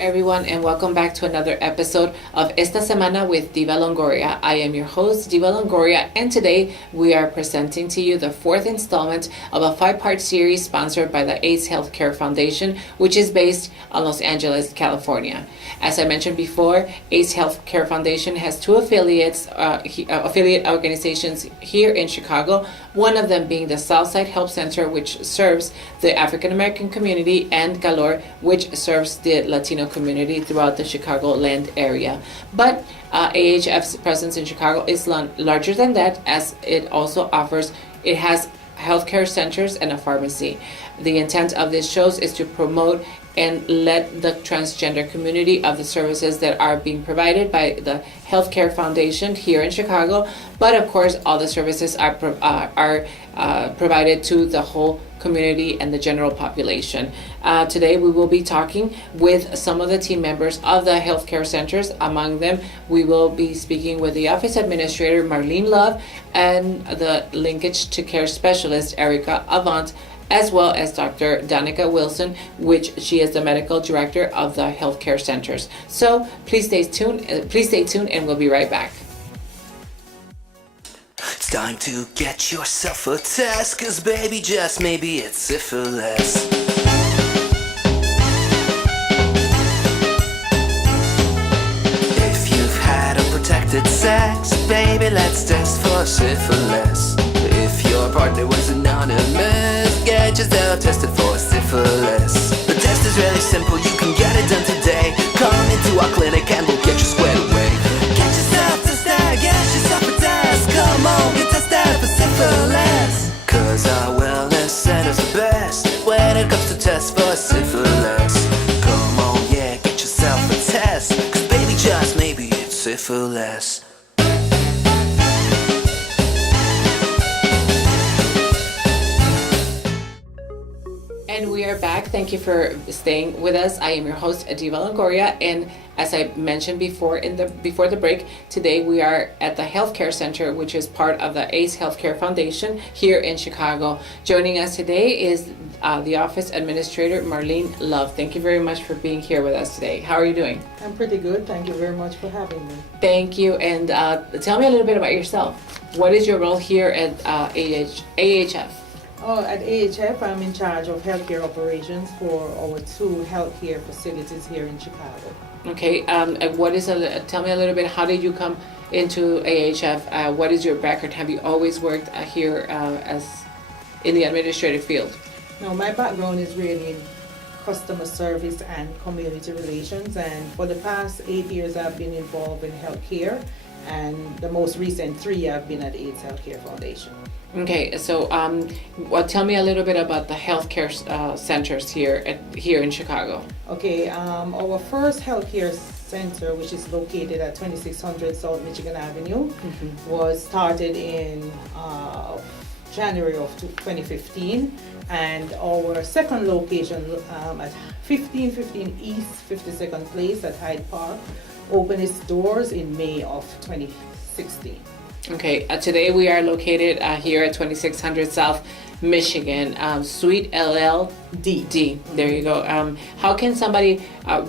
everyone, and welcome back to another episode of ESTA SEMANA with Diva Longoria. I am your host, Diva Longoria, and today we are presenting to you the fourth installment of a 5-part series sponsored by the AHF Healthcare Foundation, which is based on Los Angeles, California. As I mentioned before, AHF Healthcare Foundation has two affiliate organizations here in Chicago, one of them being the Southside Health Center, which serves the African American community, and Galore, which serves the Latino community throughout the Chicagoland area. But AHF's presence in Chicago is larger than that, as it has healthcare centers and a pharmacy. The intent of this shows is to promote and let the transgender community of the services that are being provided by the Healthcare Foundation here in Chicago, but of course all the services are provided to the whole community and the general population. Today we will be talking with some of the team members of the healthcare centers. Among them, we will be speaking with the office administrator, Marlene Love, and the linkage to care specialist, Erica Avant, as well as Dr. Danica Wilson, which she is the medical director of the healthcare centers. So please stay tuned, and we'll be right back. It's time to get yourself a test, 'cause baby, just maybe it's syphilis. If you've had unprotected sex, baby, let's test for syphilis. If your partner was anonymous, get yourself tested for syphilis. The test is really simple, you can get it done today. Come into our clinic and we'll get you squared away. Get yourself tested, get yourself a test. Come on, get tested for syphilis. 'Cause our wellness center's the best when it comes to tests for syphilis. Come on, yeah, get yourself a test, 'cause baby, just maybe it's syphilis. And we are back. Thank you for staying with us. I am your host, Diva Longoria, and as I mentioned before the break, today we are at the Healthcare Center, which is part of the AHF Healthcare Foundation here in Chicago. Joining us today is the office administrator, Marlene Love. Thank you very much for being here with us today. How are you doing? I'm pretty good. Thank you very much for having me. Thank you, and tell me a little bit about yourself. What is your role here at AHF? At AHF, I'm in charge of healthcare operations for our 2 healthcare facilities here in Chicago. Okay, tell me a little bit, how did you come into AHF? What is your background? Have you always worked here as in the administrative field? No, my background is really in customer service and community relations, and for the past 8 years I've been involved in healthcare, and the most recent 3 I've been at AHF Healthcare Foundation. Okay, so tell me a little bit about the healthcare centers here in Chicago. Okay, our first healthcare center, which is located at 2600 South Michigan Avenue, was started in January of 2015, and our second location at 1515 East 52nd Place at Hyde Park opened its doors in May of 2016. Okay, today we are located here at 2600 South Michigan, Suite LLD. There you go. How can somebody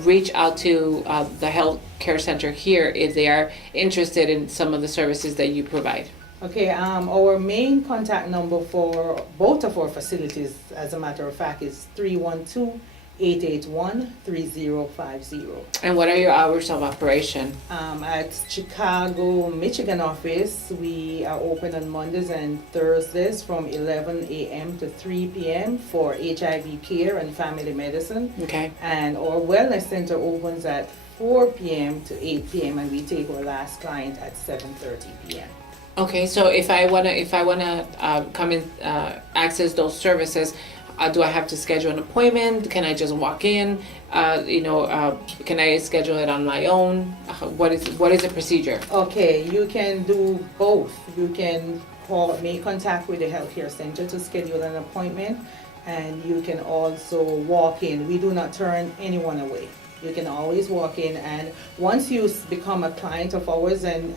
reach out to the healthcare center here if they are interested in some of the services that you provide? Okay, our main contact number for both of our facilities, as a matter of fact, is 312-881-3050. And what are your hours of operation? At Chicago, Michigan office, we are open on Mondays and Thursdays from 11 a.m. to 3 p.m. for HIV care and family medicine. Okay. And our wellness center opens at 4 p.m. to 8 p.m. and we take our last client at 7:30 p.m. Okay, so if I wanna come and access those services, do I have to schedule an appointment? Can I just walk in? Can I schedule it on my own? What is the procedure? Okay, you can do both. You can make contact with the healthcare center to schedule an appointment, and you can also walk in. We do not turn anyone away. You can always walk in, and once you become a client of ours and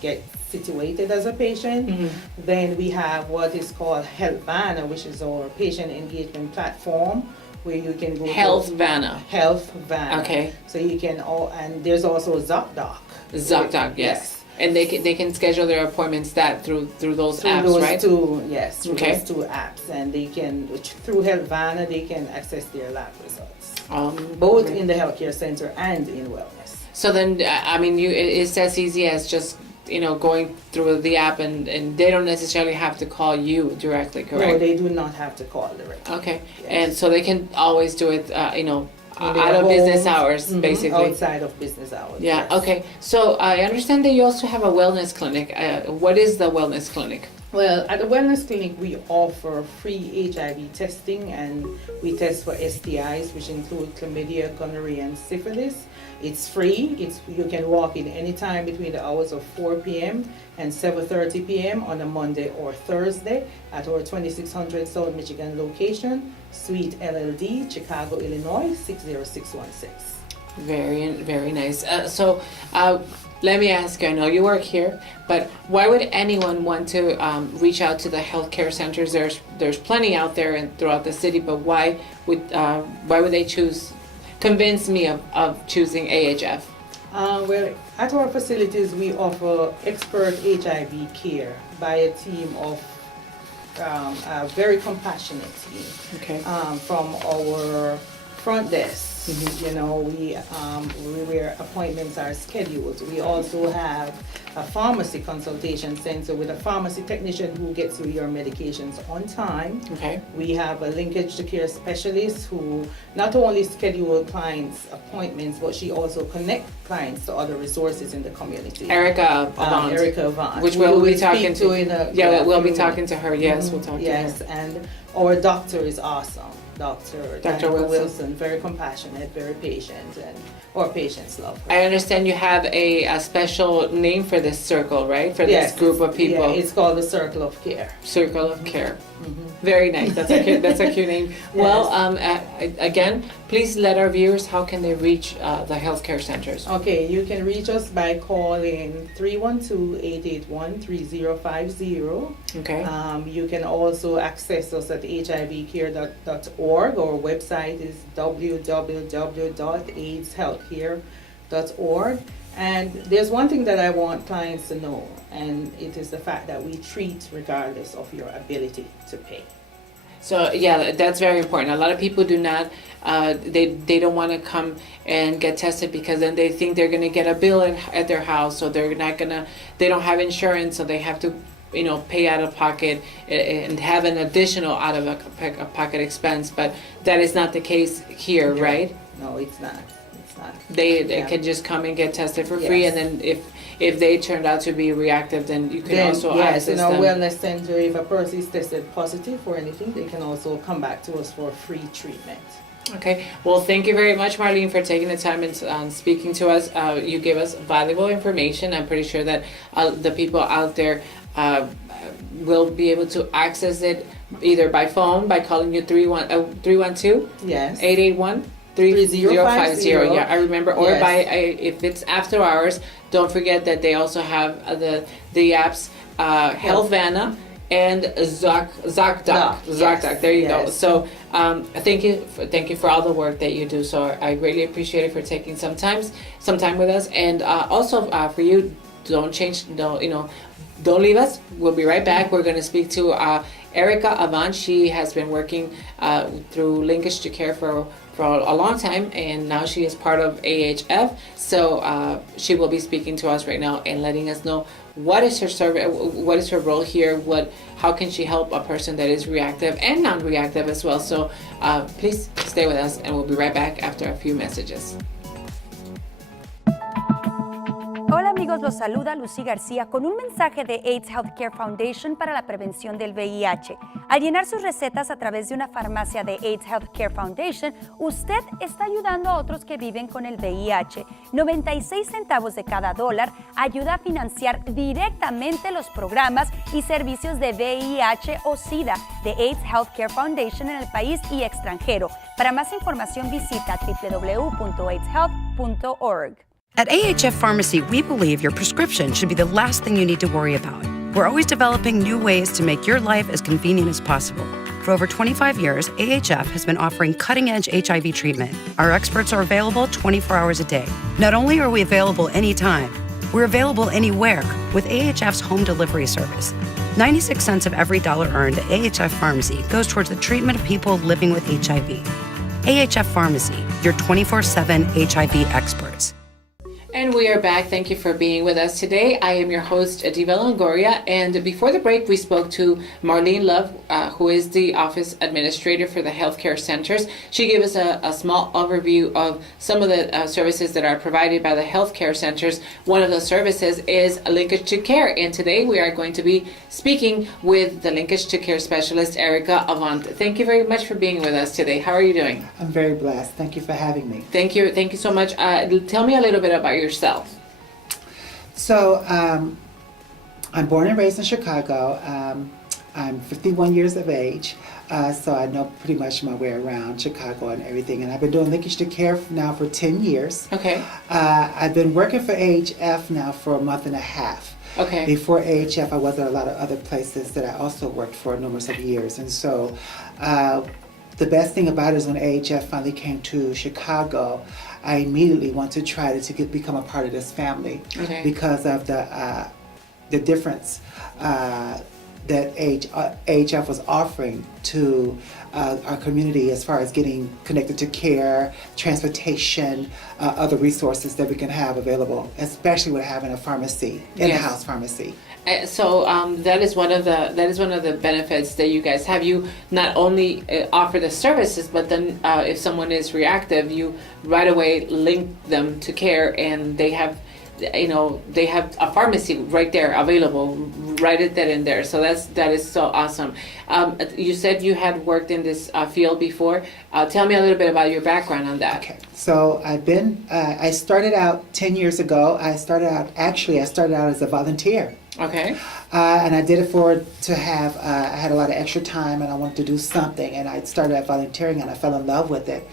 get situated as a patient, then we have what is called Health Banner, which is our patient engagement platform, where you can go Health to Vanna. Health Vanna. Okay. So you can and there's also ZocDoc. ZocDoc, yes. And they can schedule their appointments through those Through apps, those right? through Okay. those two apps, and they can through Health Vanna they can access their lab results, both Okay. in the healthcare center and in wellness. So then, I mean, it's as easy as just going through the app, and they don't necessarily have to call you directly, correct? No, they do not have to call directly. Okay, Yes. and so they can always do it, In their out of business homes, hours, basically. outside of business hours. Yeah. yes. Okay. So I understand that you also have a wellness clinic. What is the wellness clinic? Well, at the wellness clinic, we offer free HIV testing, and we test for STIs, which include chlamydia, gonorrhea, and syphilis. It's free. You can walk in anytime between the hours of 4 p.m. and 7:30 p.m. on a Monday or Thursday at our 2600 South Michigan location, Suite LLD, Chicago, Illinois, 60616. Very, very nice. So let me ask you, I know you work here, but why would anyone want to reach out to the healthcare centers? There's plenty out there and throughout the city, but why would they convince me of choosing AHF? Well, at our facilities, we offer expert HIV care by a team of a very compassionate team. Okay. From our front desk. Where appointments are scheduled. We also have a pharmacy consultation center with a pharmacy technician who gets you your medications on time. Okay. We have a linkage to care specialist who not only schedule clients' appointments, but she also connects clients to other resources in the community. Erica Avant. Which we'll be talking to. We'll be few talking to her. Yes, we'll talk to her. Yes, and our doctor is awesome. Dr. Wilson, very compassionate, very patient, and our patients love her. I understand you have a special name for this circle, right? For this group of people. Yeah, it's called the Circle of Care. Circle of Care. Very nice. That's a cute name. Yes. Well, again, please let our viewers, how can they reach the healthcare centers? Okay, you can reach us by calling 312-881-3050. Okay. You can also access us at hivcare.org. Our website is www.aidshealthcare.org. And there's one thing that I want clients to know, and it is the fact that we treat regardless of your ability to pay. So yeah, that's very important. A lot of people do not, they don't want to come and get tested because then they think they're going to get a bill at their house, so they don't have insurance, so they have to pay out of pocket and have an additional out of a pocket expense. But that is not the case here, right? No, it's not. They can just come and get tested for free, and then if they turned out to be reactive, then you can also access them. Yes, in our wellness center, if a person is tested positive for anything, they can also come back to us for free treatment. Okay. Well, thank you very much, Marlene, for taking the time and speaking to us. You gave us valuable information. I'm pretty sure that the people out there will be able to access it either by phone, by calling you 312 Yes. 881 3050. Yeah, I remember. Or if it's after hours, don't forget that they also have the apps Health Vanna and ZocDoc. ZocDoc. There you go. So thank you for all the work that you do. So I greatly appreciate it for taking some time with us, and also for you, don't leave us. We'll be right back. We're going to speak to Erica Avant. She has been working through Linkage to Care for a long time, and now she is part of AHF. So she will be speaking to us right now and letting us know what is her service, what is her role here, how can she help a person that is reactive and non-reactive as well. So please stay with us, and we'll be right back after a few messages. Hola amigos, los saluda Lucy García con un mensaje de AIDS Healthcare Foundation para la prevención del VIH. Al llenar sus recetas a través de una farmacia de AIDS Healthcare Foundation, usted está ayudando a otros que viven con el VIH. 96 centavos de cada dólar ayuda a financiar directamente los programas y servicios de VIH o SIDA de AIDS Healthcare Foundation en el país y extranjero. Para más información visita www.aidshealth.org. At AHF Pharmacy, we believe your prescription should be the last thing you need to worry about. We're always developing new ways to make your life as convenient as possible. For over 25 years, AHF has been offering cutting-edge HIV treatment. Our experts are available 24 hours a day. Not only are we available anytime, we're available anywhere with AHF's home delivery service. 96 cents of every dollar earned at AHF Pharmacy goes towards the treatment of people living with HIV. AHF Pharmacy, your 24/7 HIV experts. And we are back. Thank you for being with us today. I am your host, Diva Longoria. And before the break, we spoke to Marlene Love, who is the office administrator for the healthcare centers. She gave us a small overview of some of the services that are provided by the healthcare centers. One of those services is linkage to care. And today we are going to be speaking with the linkage to care specialist, Erica Avant. Thank you very much for being with us today. How are you doing? I'm very blessed. Thank you for having me. Thank you. Thank you so much. Tell me a little bit about yourself. So, I'm born and raised in Chicago. I'm 51 years of age, so I know pretty much my way around Chicago and everything. And I've been doing linkage to care now for 10 years. Okay. I've been working for AHF now for a month and a half. Okay. Before AHF, I was at a lot of other places that I also worked for numerous of years. And so, the best thing about it is when AHF finally came to Chicago, I immediately wanted to try to become a part of this family. Okay. Because of the difference that AHF was offering to our community as far as getting connected to care, transportation, other resources that we can have available, especially with having a pharmacy, in-house pharmacy. So that is one of the benefits that you guys have. You not only offer the services, but then if someone is reactive, you right away link them to care, and they have a pharmacy right there available, right at that in there. So that is so awesome. You said you had worked in this field before. Tell me a little bit about your background on that. Okay, so I started out 10 years ago. I started out as a volunteer. Okay. And I did it I had a lot of extra time and I wanted to do something, and I started out volunteering and I fell in love with it.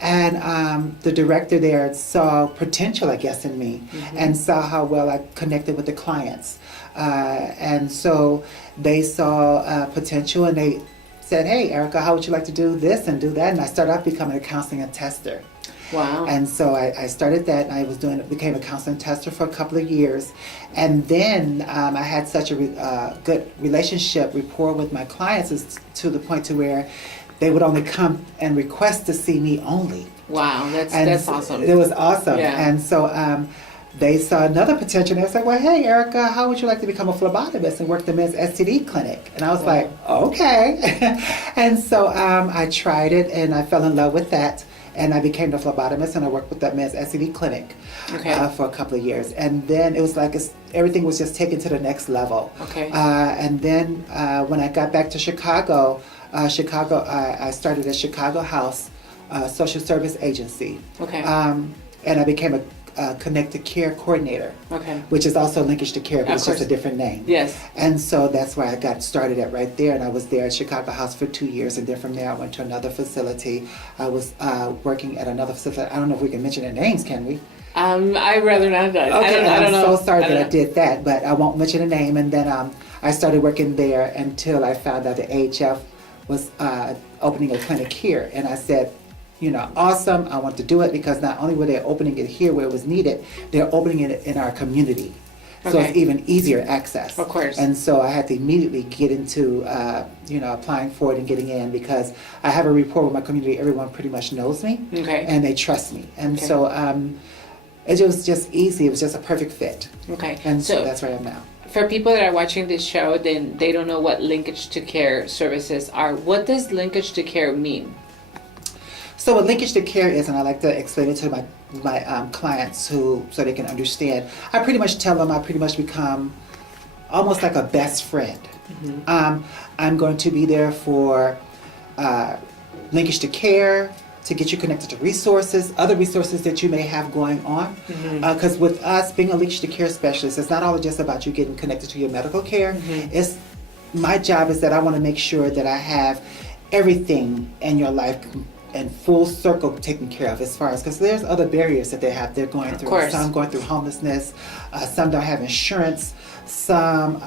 And the director there saw potential, I guess, in me, and saw how well I connected with the clients. And so they saw potential, and they said, "Hey, Erica, how would you like to do this and do that?" And I started off becoming a counseling and tester. Wow. And so I started that, and I became a counseling tester for a couple of years. And then I had such a good rapport with my clients, to the point to where they would only come and request to see me only. Wow, that's awesome. It was awesome. Yeah. And so they saw another potential. They said, "Well, hey, Erica, how would you like to become a phlebotomist and work the men's STD clinic?" And I was like, "Okay." And so I tried it, and I fell in love with that. And I became the phlebotomist, and I worked with that men's STD clinic for a couple of years. And then it was like everything was just taken to the next level. Okay. And then when I got back to Chicago, I started a Chicago House social service agency. Okay. And I became a connected care coordinator. Okay. Which is also linkage to care, but Of it's just a course. different name. Yes. And so that's where I got started at right there, and I was there at Chicago House for 2 years, and then from there I went to another facility. I was working at another facility. I don't know if we can mention their names, can we? I'd rather not. Okay, I don't know. I'm so sorry that I know. did that, but I won't mention the name. And then I started working there until I found out that AHF was opening a clinic here, and I said, awesome, I want to do it, because not only were they opening it here where it was needed, they're opening it in our community. So Okay. it's even easier access. Of course. And so I had to immediately get into, applying for it and getting in, because I have a rapport with my community. Everyone pretty much knows me. Okay. And they trust me. And Okay. so it was just easy. It was just a perfect fit. Okay. And so that's where I am now. For people that are watching this show, then they don't know what linkage to care services are. What does linkage to care mean? So what linkage to care is, and I like to explain it to my clients so they can understand. I pretty much tell them I pretty much become almost like a best friend. I'm going to be there for linkage to care, to get you connected to resources, other resources that you may have going on. Because with us being a linkage to care specialist, it's not all just about you getting connected to your medical care. It's my job is that I want to make sure that I have everything in your life and full circle taken care of, as far as, because there's other barriers that they're going through. course. Some going through homelessness, some don't have insurance, some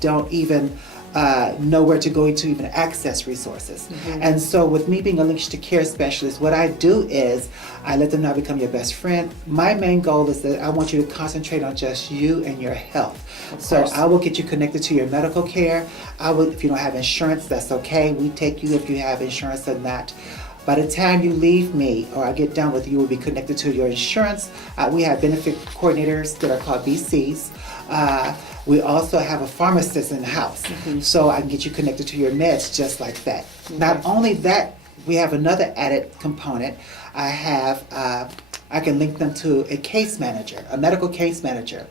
don't even know where to go to even access resources. And so with me being a linkage to care specialist, what I do is I let them know I become your best friend. My main goal is that I want you to concentrate on just you and your health. So I will get you connected to your medical care. I will, if you don't have insurance, that's okay. We take you if you have insurance or not. By the time you leave me or I get done with you, will be connected to your insurance. We have benefit coordinators that are called BCs. We also have a pharmacist in the house, so I can get you connected to your meds just like that. Not only that, we have another added component. I can link them to a case manager, a medical case manager.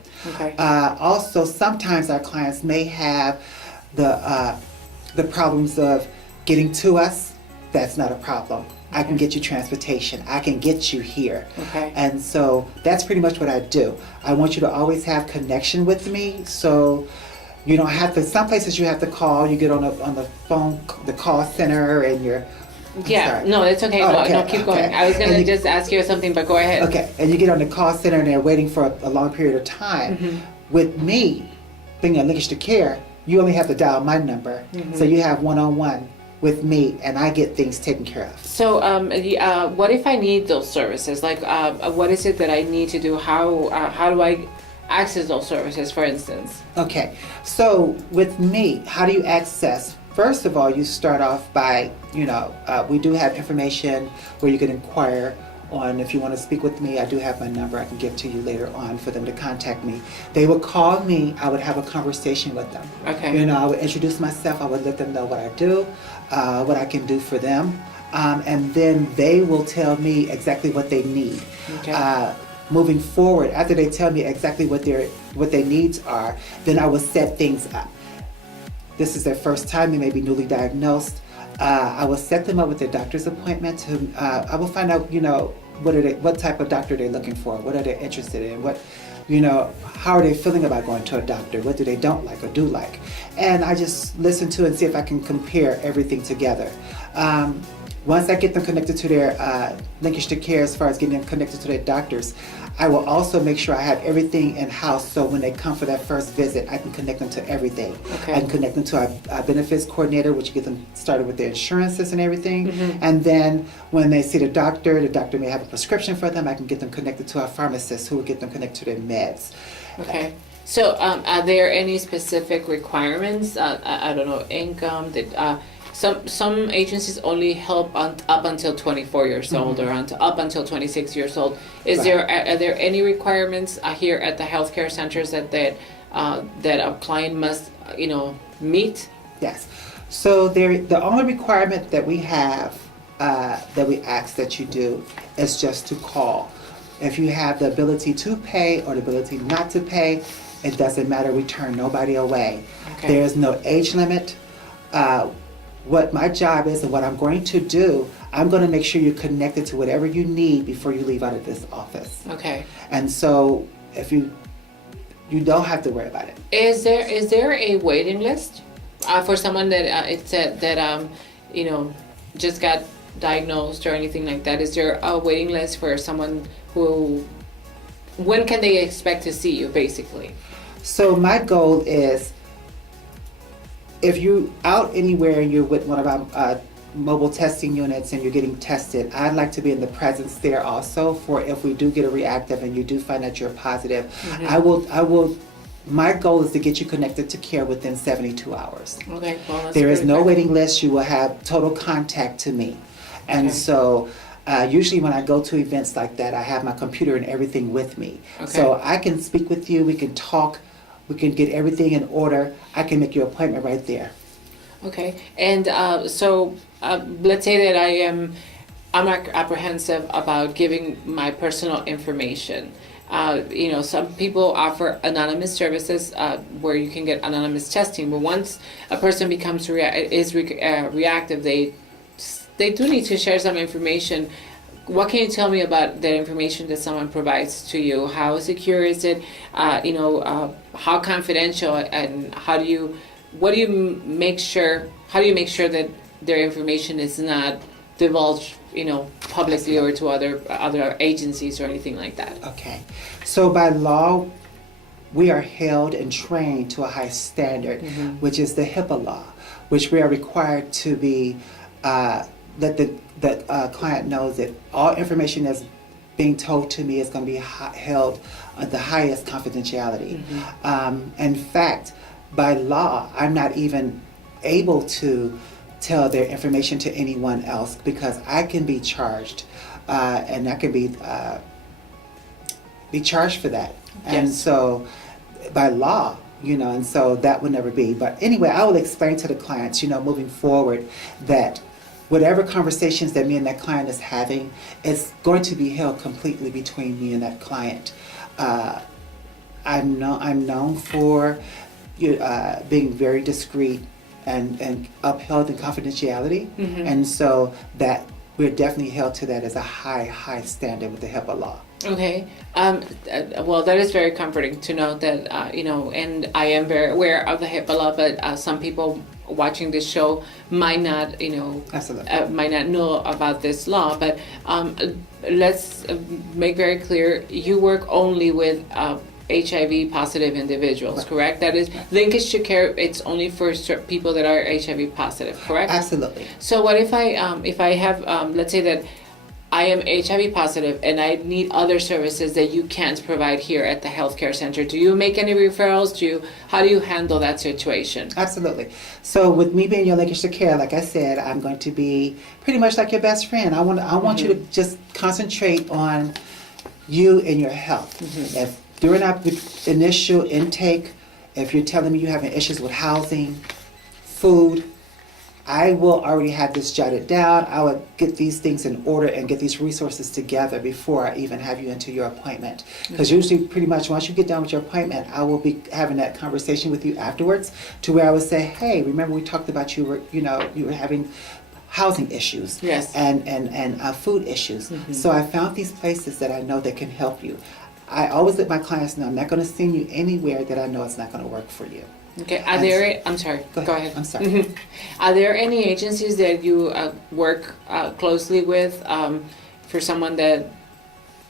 Also, sometimes our clients may have the problems of getting to us. That's not a problem. I can get you transportation. I can get you here. And so that's pretty much what I do. I want you to always have connection with me, so you don't have to, some places you have to call, you get on the phone, the call center, and you're, no, it's okay. No, keep going. I was going to just ask you something, but go ahead. Okay, and you get on the call center and they're waiting for a long period of time. With me, being a linkage to care, you only have to dial my number, so you have one-on-one with me, and I get things taken care of. So, what if I need those services? Like, what is it that I need to do? How do I access those services, for instance? Okay, so with me, how do you access? First of all, you start off by, we do have information where you can inquire on if you want to speak with me. I do have my number I can give to you later on for them to contact me. They would call me, I would have a conversation with them. I would introduce myself, I would let them know what I do, what I can do for them, and then they will tell me exactly what they need. Moving forward, after they tell me exactly what their needs are, then I will set things up. This is their first time, they may be newly diagnosed. I will set them up with their doctor's appointment. I will find out, what type of doctor they're looking for, what are they interested in, how are they feeling about going to a doctor, what do they don't like or do like. And I just listen to and see if I can compare everything together. Once I get them connected to their linkage to care, as far as getting them connected to their doctors, I will also make sure I have everything in-house, so when they come for that first visit, I can connect them to everything. I can connect them to our benefits coordinator, which get them started with their insurances and everything. And then when they see the doctor may have a prescription for them. I can get them connected to our pharmacist, who will get them connected to their meds. So are there any specific requirements? I don't know, income, that some agencies only help up until 24 years old or up until 26 years old. Are there any requirements here at the healthcare centers that a client must meet? Yes. So the only requirement that we have that we ask that you do is just to call. If you have the ability to pay or the ability not to pay, it doesn't matter. We turn nobody away. There is no age limit. What my job is and what I'm going to do, I'm going to make sure you're connected to whatever you need before you leave out of this office. And so if you don't have to worry about it. Is there a waiting list for someone that just got diagnosed or anything like that? Is there a waiting list for someone when can they expect to see you, basically? So my goal is, if you're out anywhere and you're with one of our mobile testing units and you're getting tested, I'd like to be in the presence there also, for if we do get a reactive and you do find that you're positive. My goal is to get you connected to care within 72 hours. There is no waiting list. You will have total contact to me. And so usually when I go to events like that, I have my computer and everything with me. So I can speak with you, we can talk, we can get everything in order. I can make your appointment right there. And so let's say that I'm not apprehensive about giving my personal information. Some people offer anonymous services where you can get anonymous testing, but once a person becomes reactive, they do need to share some information. What can you tell me about that information that someone provides to you? How secure is it? How confidential, and how do you make sure that their information is not divulged, publicly or to other agencies or anything like that? So by law, we are held and trained to a high standard, which is the HIPAA law, which we are required to be, that the client knows that all information that's being told to me is going to be held at the highest confidentiality. In fact, by law, I'm not even able to tell their information to anyone else because I can be charged, and I can be charged for that. And so, by law, and so that would never be. But anyway, I will explain to the clients, moving forward, that whatever conversations that me and that client is having, it's going to be held completely between me and that client. I'm known for being very discreet and upheld in confidentiality, and so that we're definitely held to that as a high standard with the HIPAA law. Okay. Well, that is very comforting to know that, and I am very aware of the HIPAA law, but some people watching this show might not, might not know about this law. But let's make very clear, you work only with HIV positive individuals, correct? That is linkage to care. It's only for people that are HIV positive, correct? Absolutely. So what if I have, let's say that I am HIV positive and I need other services that you can't provide here at the healthcare center. Do you make any referrals? How do you handle that situation? Absolutely. So with me being your linkage to care, like I said, I'm going to be pretty much like your best friend. I want you to just concentrate on you and your health. If during our initial intake, if you're telling me you're having issues with housing, food, I will already have this jotted down. I will get these things in order and get these resources together before I even have you into your appointment. Because usually pretty much once you get done with your appointment, I will be having that conversation with you afterwards to where I would say, hey, remember we talked about you were having housing issues and food issues. So I found these places that I know that can help you. I always let my clients know I'm not going to send you anywhere that I know it's not going to work for you. Okay. I'm sorry. Go ahead. I'm sorry. Are there any agencies that you work closely with for someone that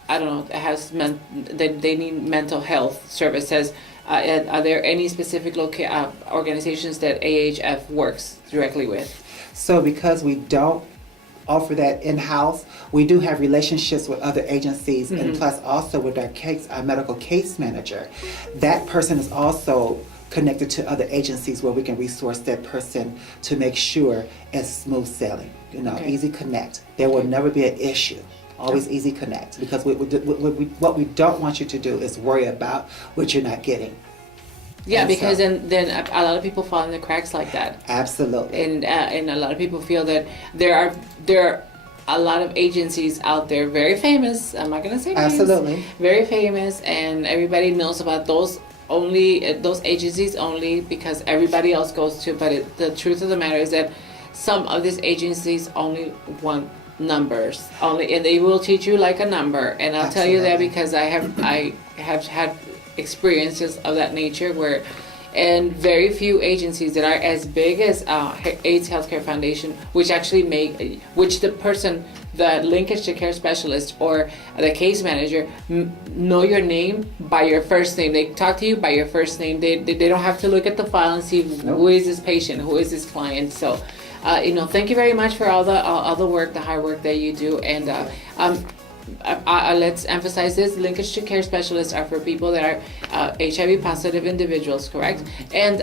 has that they need mental health services? Are there any specific organizations that AHF works directly with? So because we don't offer that in-house, we do have relationships with other agencies, and plus also with our medical case manager. That person is also connected to other agencies where we can resource that person to make sure it's smooth sailing, easy connect. There will never be an issue. Always easy connect, because what we don't want you to do is worry about what you're not getting. Yeah, and because then a lot of people fall in the cracks like that. Absolutely. And a lot of people feel that there are a lot of agencies out there, very famous. I'm not gonna say names. Absolutely. Very famous, and everybody knows about those agencies only because everybody else goes to. But the truth of the matter is that some of these agencies only want numbers only, and they will teach you like a number. And I'll tell you that because I have had experiences of that nature and very few agencies that are as big as AIDS Healthcare Foundation, which the linkage to care specialist or the case manager know your name by your first name. They talk to you by your first name. They don't have to look at the file and see who is this patient, who is this client. So, thank you very much for all the work, the hard work that you do. And let's emphasize this: linkage to care specialists are for people that are HIV positive individuals, correct? And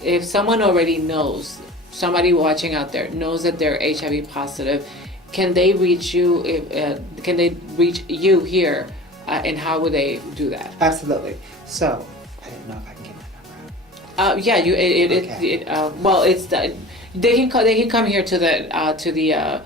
if someone already knows, somebody watching out there knows that they're HIV positive, can they reach you? Can they reach you here? And how would they do that? Absolutely. So I didn't know if I can get my number out. They can come here to the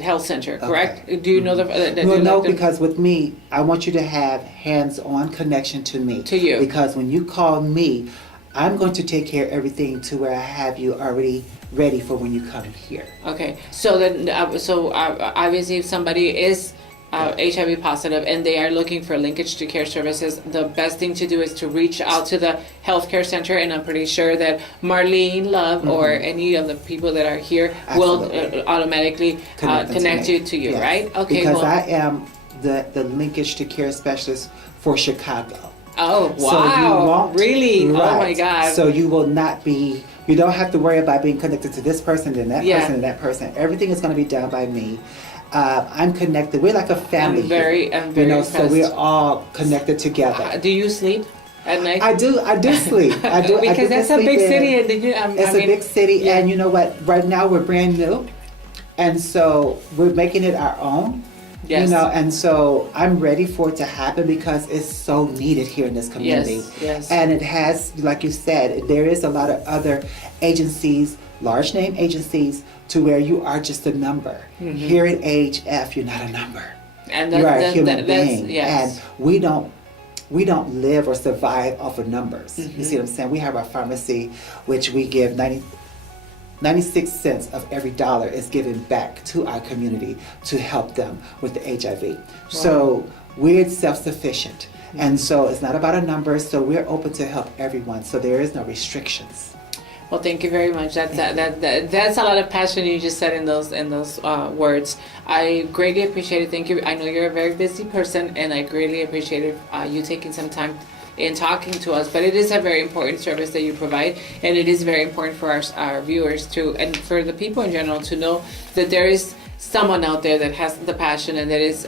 health center, correct? Okay. Do you know because with me, I want you to have hands-on connection to me. To you. Because when you call me, I'm going to take care of everything to where I have you already ready for when you come here. Okay. So then, obviously, if somebody is HIV positive and they are looking for linkage to care services, the best thing to do is to reach out to the healthcare center, and I'm pretty sure that Marlene Love or any of the people that are here will automatically connect you to you, yes. right? Okay. Because I am the linkage to care specialist for Chicago. Oh, So you wow. won't, Really? Oh, my right. God. So you will not be, you don't have to worry about being connected to this person, then that Yeah. person, and that person. Everything is going to be done by me. I'm connected. We're like a family. I'm very so we're impressed. all connected together. Do you sleep at night? I do sleep. I do. Because that's a big city. And It's a big city, yeah. and you know what? Right now we're brand new, and so we're making it our own. Yes. You know, and so I'm ready for it to happen because it's so needed here in this community. Yes. And it has, like you said, there is a lot of other agencies, large name agencies, to where you are just a number. Here at AHF, you're not a number. And You are a human that's being, yes. and we don't live or survive off of numbers. You see what I'm saying? We have our pharmacy, which we give 96 cents of every dollar is given back to our community to help them with the HIV. So we're self-sufficient. And so it's not about a number, so we're open to help everyone. So there is no restrictions. Well, thank you very much. That's a lot of passion you just said in those words. I greatly appreciate it. Thank you. I know you're a very busy person, and I greatly appreciate you taking some time in talking to us. But it is a very important service that you provide, and it is very important for our viewers to, and for the people in general, to know that there is someone out there that has the passion and that is,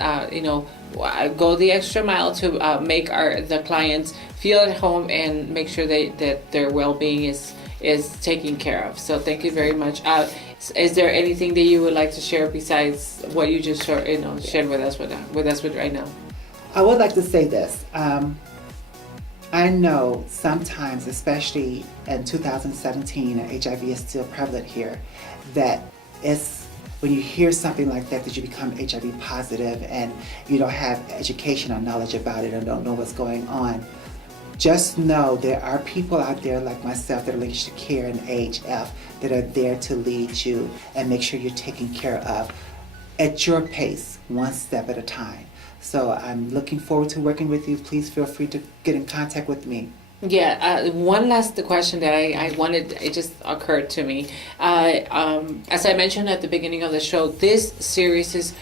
go the extra mile to make the clients feel at home and make sure that their well-being is taken care of. So thank you very much. Is there anything that you would like to share besides what you just shared with us right now? I would like to say this. I know sometimes, especially in 2017, and HIV is still prevalent here, that it's when you hear something like that you become HIV positive and you don't have education or knowledge about it and don't know what's going on. Just know there are people out there like myself that are linked to care and AHF that are there to lead you and make sure you're taken care of at your pace, one step at a time. So I'm looking forward to working with you. Please feel free to get in contact with me. Yeah, one last question that I wanted, it just occurred to me. As I mentioned at the beginning of the show, this series is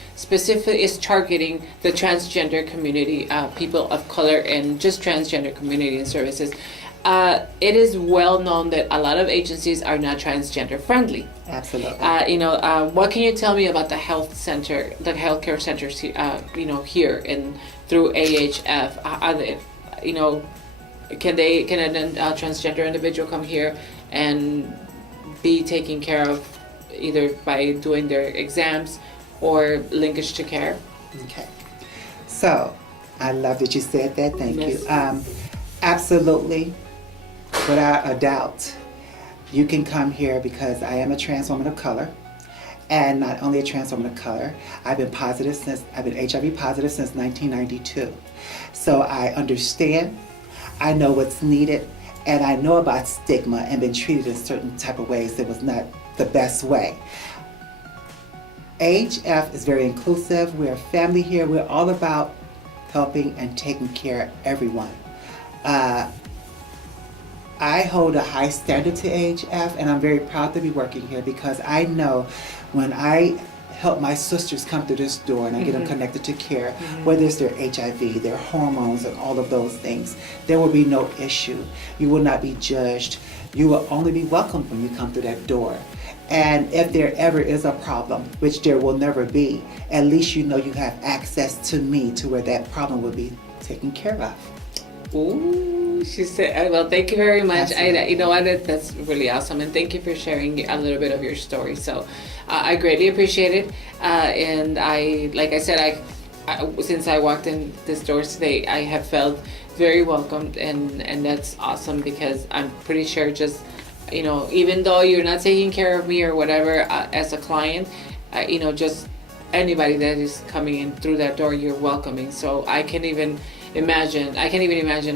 targeting the transgender community, people of color, and just transgender community and services. It is well known that a lot of agencies are not transgender friendly. Absolutely. What can you tell me about the healthcare centers, here and through AHF? Can a transgender individual come here and be taken care of either by doing their exams or linkage to care? Okay. So I love that you said that. Thank Yes. you. Absolutely. Without a doubt, you can come here because I am a trans woman of color, and not only a trans woman of color, I've been HIV positive since 1992. So I understand, I know what's needed, and I know about stigma and been treated in certain type of ways that was not the best way. AHF is very inclusive. We're a family here. We're all about helping and taking care of everyone. I hold a high standard to AHF, and I'm very proud to be working here because I know when I help my sisters come through this door and I get them connected to care, whether it's their HIV, their hormones, and all of those things, there will be no issue. You will not be judged. You will only be welcomed when you come through that door. And if there ever is a problem, which there will never be, at least you know you have access to me to where that problem will be taken care of. Ooh, she said, well, thank you very much. That's really awesome. And thank you for sharing a little bit of your story. So I greatly appreciate it. And like I said, since I walked in this doors today, I have felt very welcomed. And that's awesome because I'm pretty sure just, even though you're not taking care of me or whatever, as a client, just anybody that is coming in through that door, you're welcoming. So I can't even imagine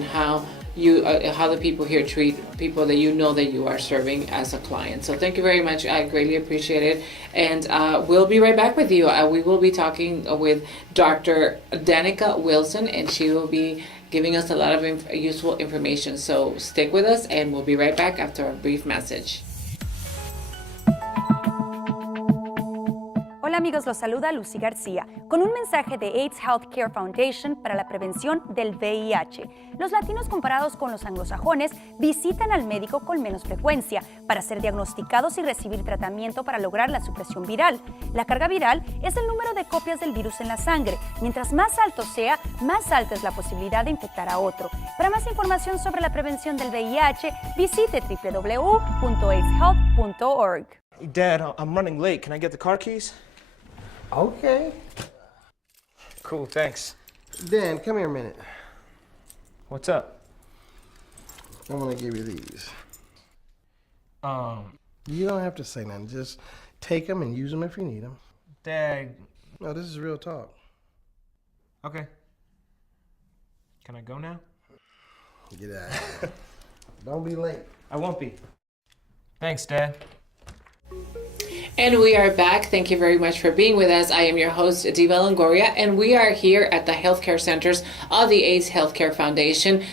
how the people here treat people that that you are serving as a client. So thank you very much. I greatly appreciate it. And we'll be right back with you. We will be talking with Dr. Danica Wilson, and she will be giving us a lot of useful information. So stick with us, and we'll be right back after a brief message. Hola Hola amigos, los saluda Lucy García con un mensaje de AHF Healthcare Foundation para la prevención del VIH. Los latinos comparados con los anglosajones visitan al médico con menos frecuencia para ser diagnosticados y recibir tratamiento para lograr la supresión viral. La carga viral es el número de copias del virus en la sangre. Mientras más alto sea, más alta es la posibilidad de infectar a otro. Para más información sobre la prevención del VIH, visite www.aidshealth.org. Dad, I'm running late. Can I get the car keys? Okay. Cool, thanks. Dan, come here a minute. What's up? I'm gonna give you these. You don't have to say nothing. Just take them and use them if you need them. Dad. No, this is real talk. Okay. Can I go now? Get out. Don't be late. I won't be. Thanks, Dad. And we are back. Thank you very much for being with us. I am your host, Diva Longoria, and we are here at the Healthcare Centers of the AHF Healthcare Foundation.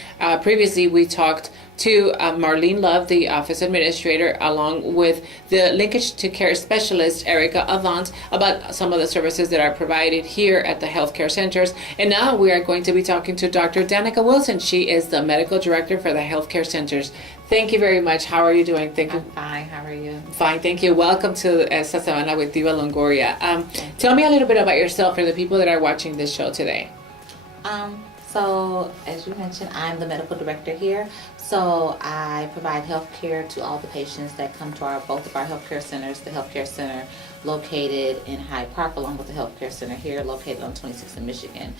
Previously, we talked to Marlene Love, the office administrator, along with the linkage to care specialist, Erica Avant, about some of the services that are provided here at the Healthcare Centers. And now we are going to be talking to Dr. Danica Wilson. She is the medical director for the Healthcare Centers. Thank you very much. How are you doing? Thank you. I'm fine. How are you? Fine, thank you. Welcome to Esta Semana with Diva Longoria. Tell me a little bit about yourself for the people that are watching this show today. So, as you mentioned, I'm the medical director here. So, I provide health care to all the patients that come to both of our healthcare centers. The healthcare center located in Hyde Park, along with the healthcare center here located on 26th in Michigan.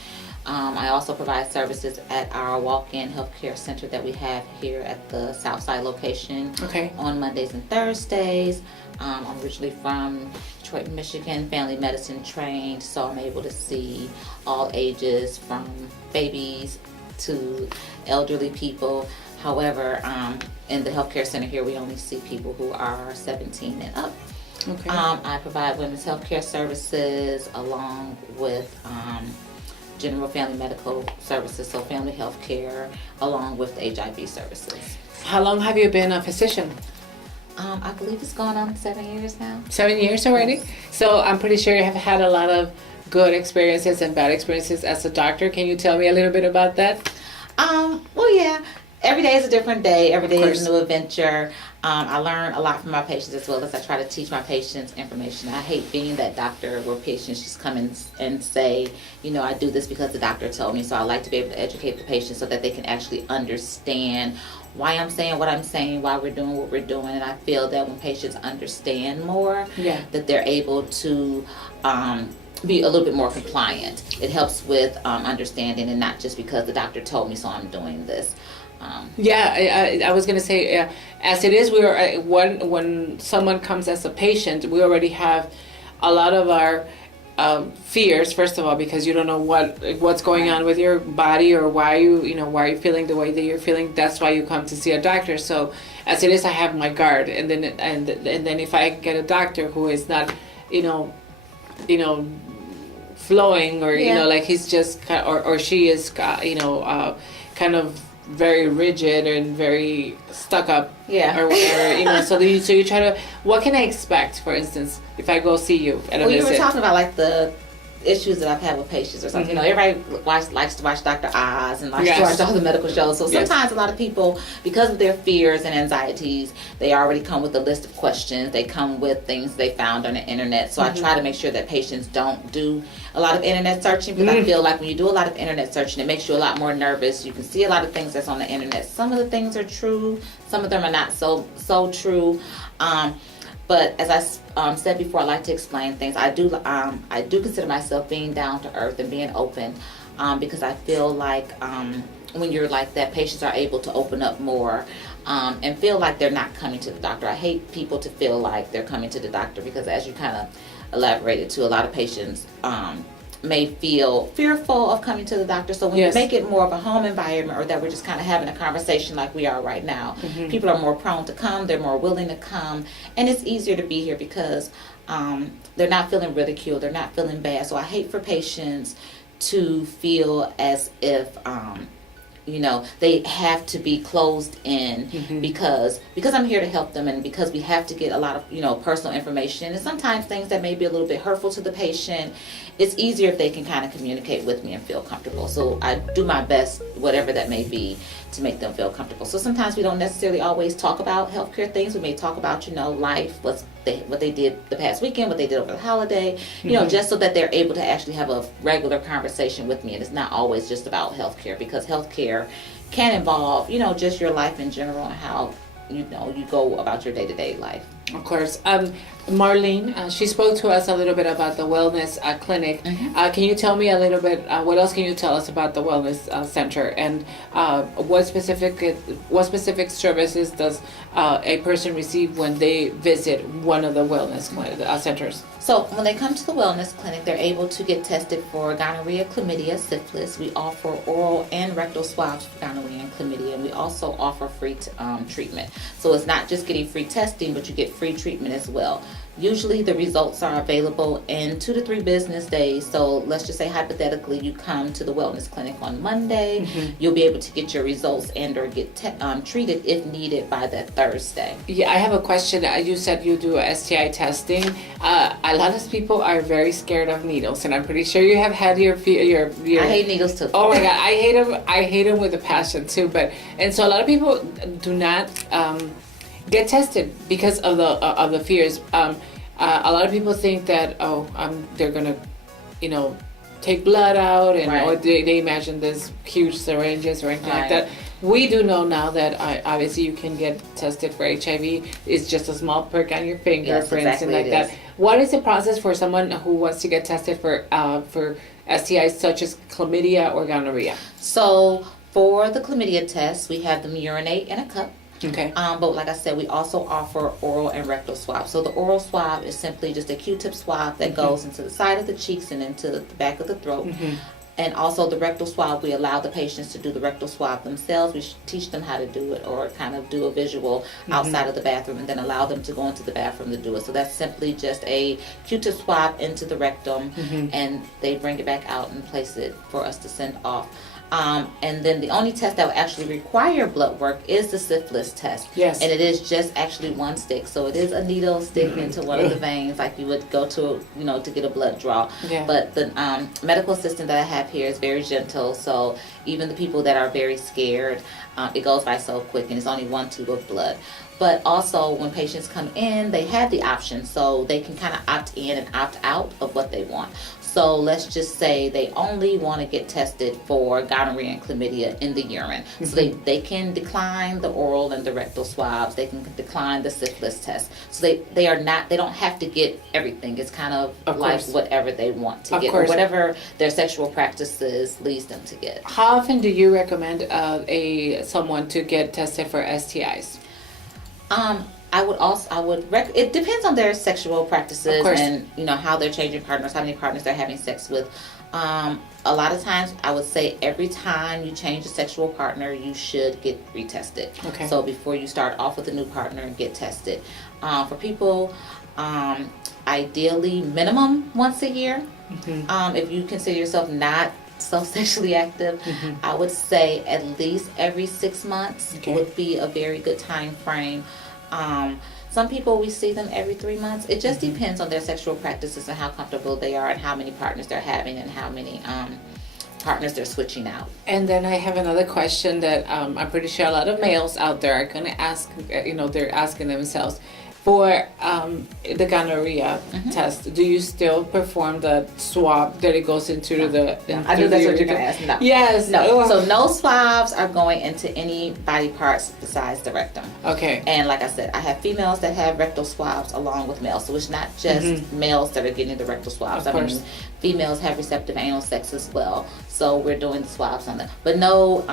I also provide services at our walk-in healthcare center that we have here at the Southside location on Mondays and Thursdays. I'm originally from Detroit, Michigan, family medicine trained, so I'm able to see all ages from babies to elderly people. However, in the healthcare center here, we only see people who are 17 and up. Okay. I provide women's healthcare services along with general family medical services, so family health care, along with HIV services. How long have you been a physician? I believe it's gone on 7 years now. 7 years already? Yes. So I'm pretty sure you have had a lot of good experiences and bad experiences as a doctor. Can you tell me a little bit about that? Well, yeah. Every day is a different day. Every day is course. a new adventure. I learn a lot from my patients as well as I try to teach my patients information. I hate being that doctor where patients just come in and say, you know, I do this because the doctor told me. So I like to be able to educate the patient so that they can actually understand why I'm saying what I'm saying, why we're doing what we're doing. And I feel that when patients understand more, that they're able to be a little bit more compliant. It helps with understanding and not just because the doctor told me so I'm doing this. I was going to say, as it is, we are when someone comes as a patient, we already have a lot of our fears. First of all, because you don't know what's going on with your body or why you feeling the way that you're feeling. That's why you come to see a doctor. So as it is, I have my guard, and then if I get a doctor who is not, flowing or like he's just or she is kind of very rigid and very stuck up or whatever, so you try to, what can I expect, for instance, if I go see you at a visit? You were talking about like the issues that I've had with patients or something. Everybody likes to watch Dr. Oz and likes to watch all the medical shows. So sometimes a lot of people, because of their fears and anxieties, they already come with a list of questions. They come with things they found on the internet. So I try to make sure that patients don't do a lot of internet searching, because I feel like when you do a lot of internet searching, it makes you a lot more nervous. You can see a lot of things that's on the internet. Some of the things are true. Some of them are not so true. But as I said before, I like to explain things. I do consider myself being down to earth and being open, because I feel like when you're like that, patients are able to open up more and feel like they're not coming to the doctor. I hate people to feel like they're coming to the doctor, because as you kind of elaborated to, a lot of patients may feel fearful of coming to the doctor. So when you make it more of a home environment, or that we're just kind of having a conversation like we are right now, people are more prone to come, they're more willing to come, and it's easier to be here because they're not feeling ridiculed, they're not feeling bad. So I hate for patients to feel as if they have to be closed in because I'm here to help them, and because we have to get a lot of personal information, and sometimes things that may be a little bit hurtful to the patient. It's easier if they can kind of communicate with me and feel comfortable. So I do my best, whatever that may be, to make them feel comfortable. So sometimes we don't necessarily always talk about healthcare things. We may talk about life, what they did the past weekend, what they did over the holiday, just so that they're able to actually have a regular conversation with me. And it's not always just about healthcare, because healthcare can involve just your life in general and how you go about your day-to-day life. Of course. Marlene, she spoke to us a little bit about the wellness clinic. Can you tell me a little bit, what else can you tell us about the wellness center, and what specific services does a person receive when they visit one of the wellness centers? So when they come to the wellness clinic, they're able to get tested for gonorrhea, chlamydia, syphilis. We offer oral and rectal swabs for gonorrhea and chlamydia, and we also offer free treatment. So it's not just getting free testing, but you get free treatment as well. Usually the results are available in 2 to 3 business days. So let's just say hypothetically you come to the wellness clinic on Monday, you'll be able to get your results and or get treated if needed by that Thursday. Yeah, I have a question. You said you do STI testing. A lot of people are very scared of needles, and I'm pretty sure you have had your I hate needles too. Oh my God, I hate them. I hate them with a passion too. And so a lot of people do not get tested because of the fears. A lot of people think that they're gonna, take blood out, and or they imagine this huge syringes or anything like that. We do know now that obviously you can get tested for HIV. It's just a small prick on your finger, for instance, like that. What is the process for someone who wants to get tested for STIs such as chlamydia or gonorrhea? So for the chlamydia test, we have them urinate in a cup. Okay. But like I said, we also offer oral and rectal swab. So the oral swab is simply just a Q-tip swab that goes into the side of the cheeks and into the back of the throat. And also the rectal swab, we allow the patients to do the rectal swab themselves. We teach them how to do it, or kind of do a visual outside of the bathroom, and then allow them to go into the bathroom to do it. So that's simply just a Q-tip swab into the rectum, and they bring it back out and place it for us to send off. And then the only test that will actually require blood work is the syphilis test. Yes. And it is just actually one stick. So it is a needle sticking into one of the veins, like you would go to, to get a blood draw. Yeah. But the medical assistant that I have here is very gentle. So even the people that are very scared, it goes by so quick, and it's only one tube of blood. But also when patients come in, they have the option, so they can kind of opt in and opt out of what they want. So let's just say they only want to get tested for gonorrhea and chlamydia in the urine. So they can decline the oral and the rectal swabs. They can decline the syphilis test. So they don't have to get everything. It's kind of like course. Whatever they want to Of get, course. or whatever their sexual practices leads them to get. How often do you recommend someone to get tested for STIs? It depends on their sexual practices and how they're changing partners, how many partners they're having sex with. A lot of times, I would say every time you change a sexual partner, you should get retested. Okay. So before you start off with a new partner, get tested. For people, ideally minimum once a year. If you consider yourself not so sexually active, I would say at least every 6 months would be a very good time frame. Some people, we see them every 3 months. It just depends on their sexual practices and how comfortable they are and how many partners they're having and how many partners they're switching out. And then I have another question that I'm pretty sure a lot of males out there are going to ask, they're asking themselves. For the gonorrhea test, do you still perform the swab that it goes into the... I knew that's what you're going to ask. No. Yes. No. So no swabs are going into any body parts besides the rectum. Okay. And like I said, I have females that have rectal swabs along with males. So it's not just males that are getting the rectal swabs. Of course. Females have receptive anal sex as well. So we're doing the swabs on them. But no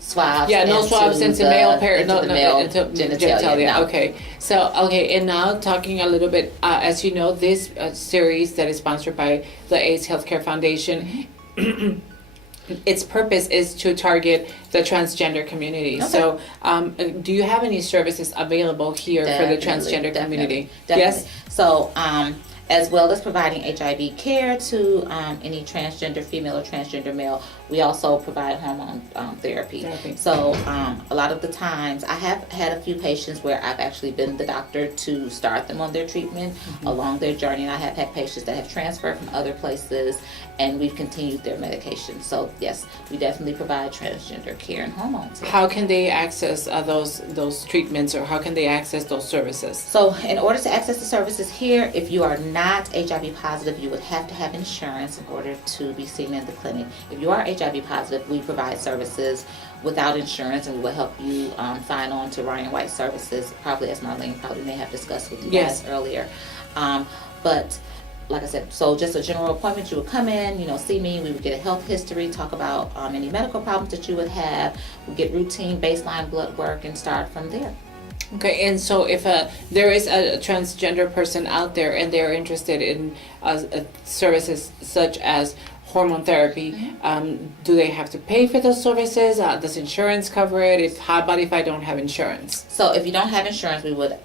swabs. Yeah, no swabs into male genitalia. No. Okay. So, and now talking a little bit, as you know, this series that is sponsored by the AIDS Healthcare Foundation, its purpose is to target the transgender community. Okay. So, do you have any services available here for the transgender community? Definitely. Yes. So, as well as providing HIV care to any transgender female or transgender male, we also provide hormone therapy. So a lot of the times, I have had a few patients where I've actually been the doctor to start them on their treatment along their journey, and I have had patients that have transferred from other places, and we've continued their medication. So yes, we definitely provide transgender care and hormones. How can they access those treatments, or how can they access those services? So in order to access the services here, if you are not HIV positive, you would have to have insurance in order to be seen in the clinic. If you are HIV positive, we provide services without insurance, and we will help you sign on to Ryan White services, probably as Marlene probably may have discussed with you guys earlier. But like I said, so just a general appointment, you would come in, see me, we would get a health history, talk about any medical problems that you would have, we get routine baseline blood work and start from there. Okay, and so if there is a transgender person out there and they're interested in services such as hormone therapy, do they have to pay for those services? Does insurance cover it? How about if I don't have insurance? So if you don't have insurance, we would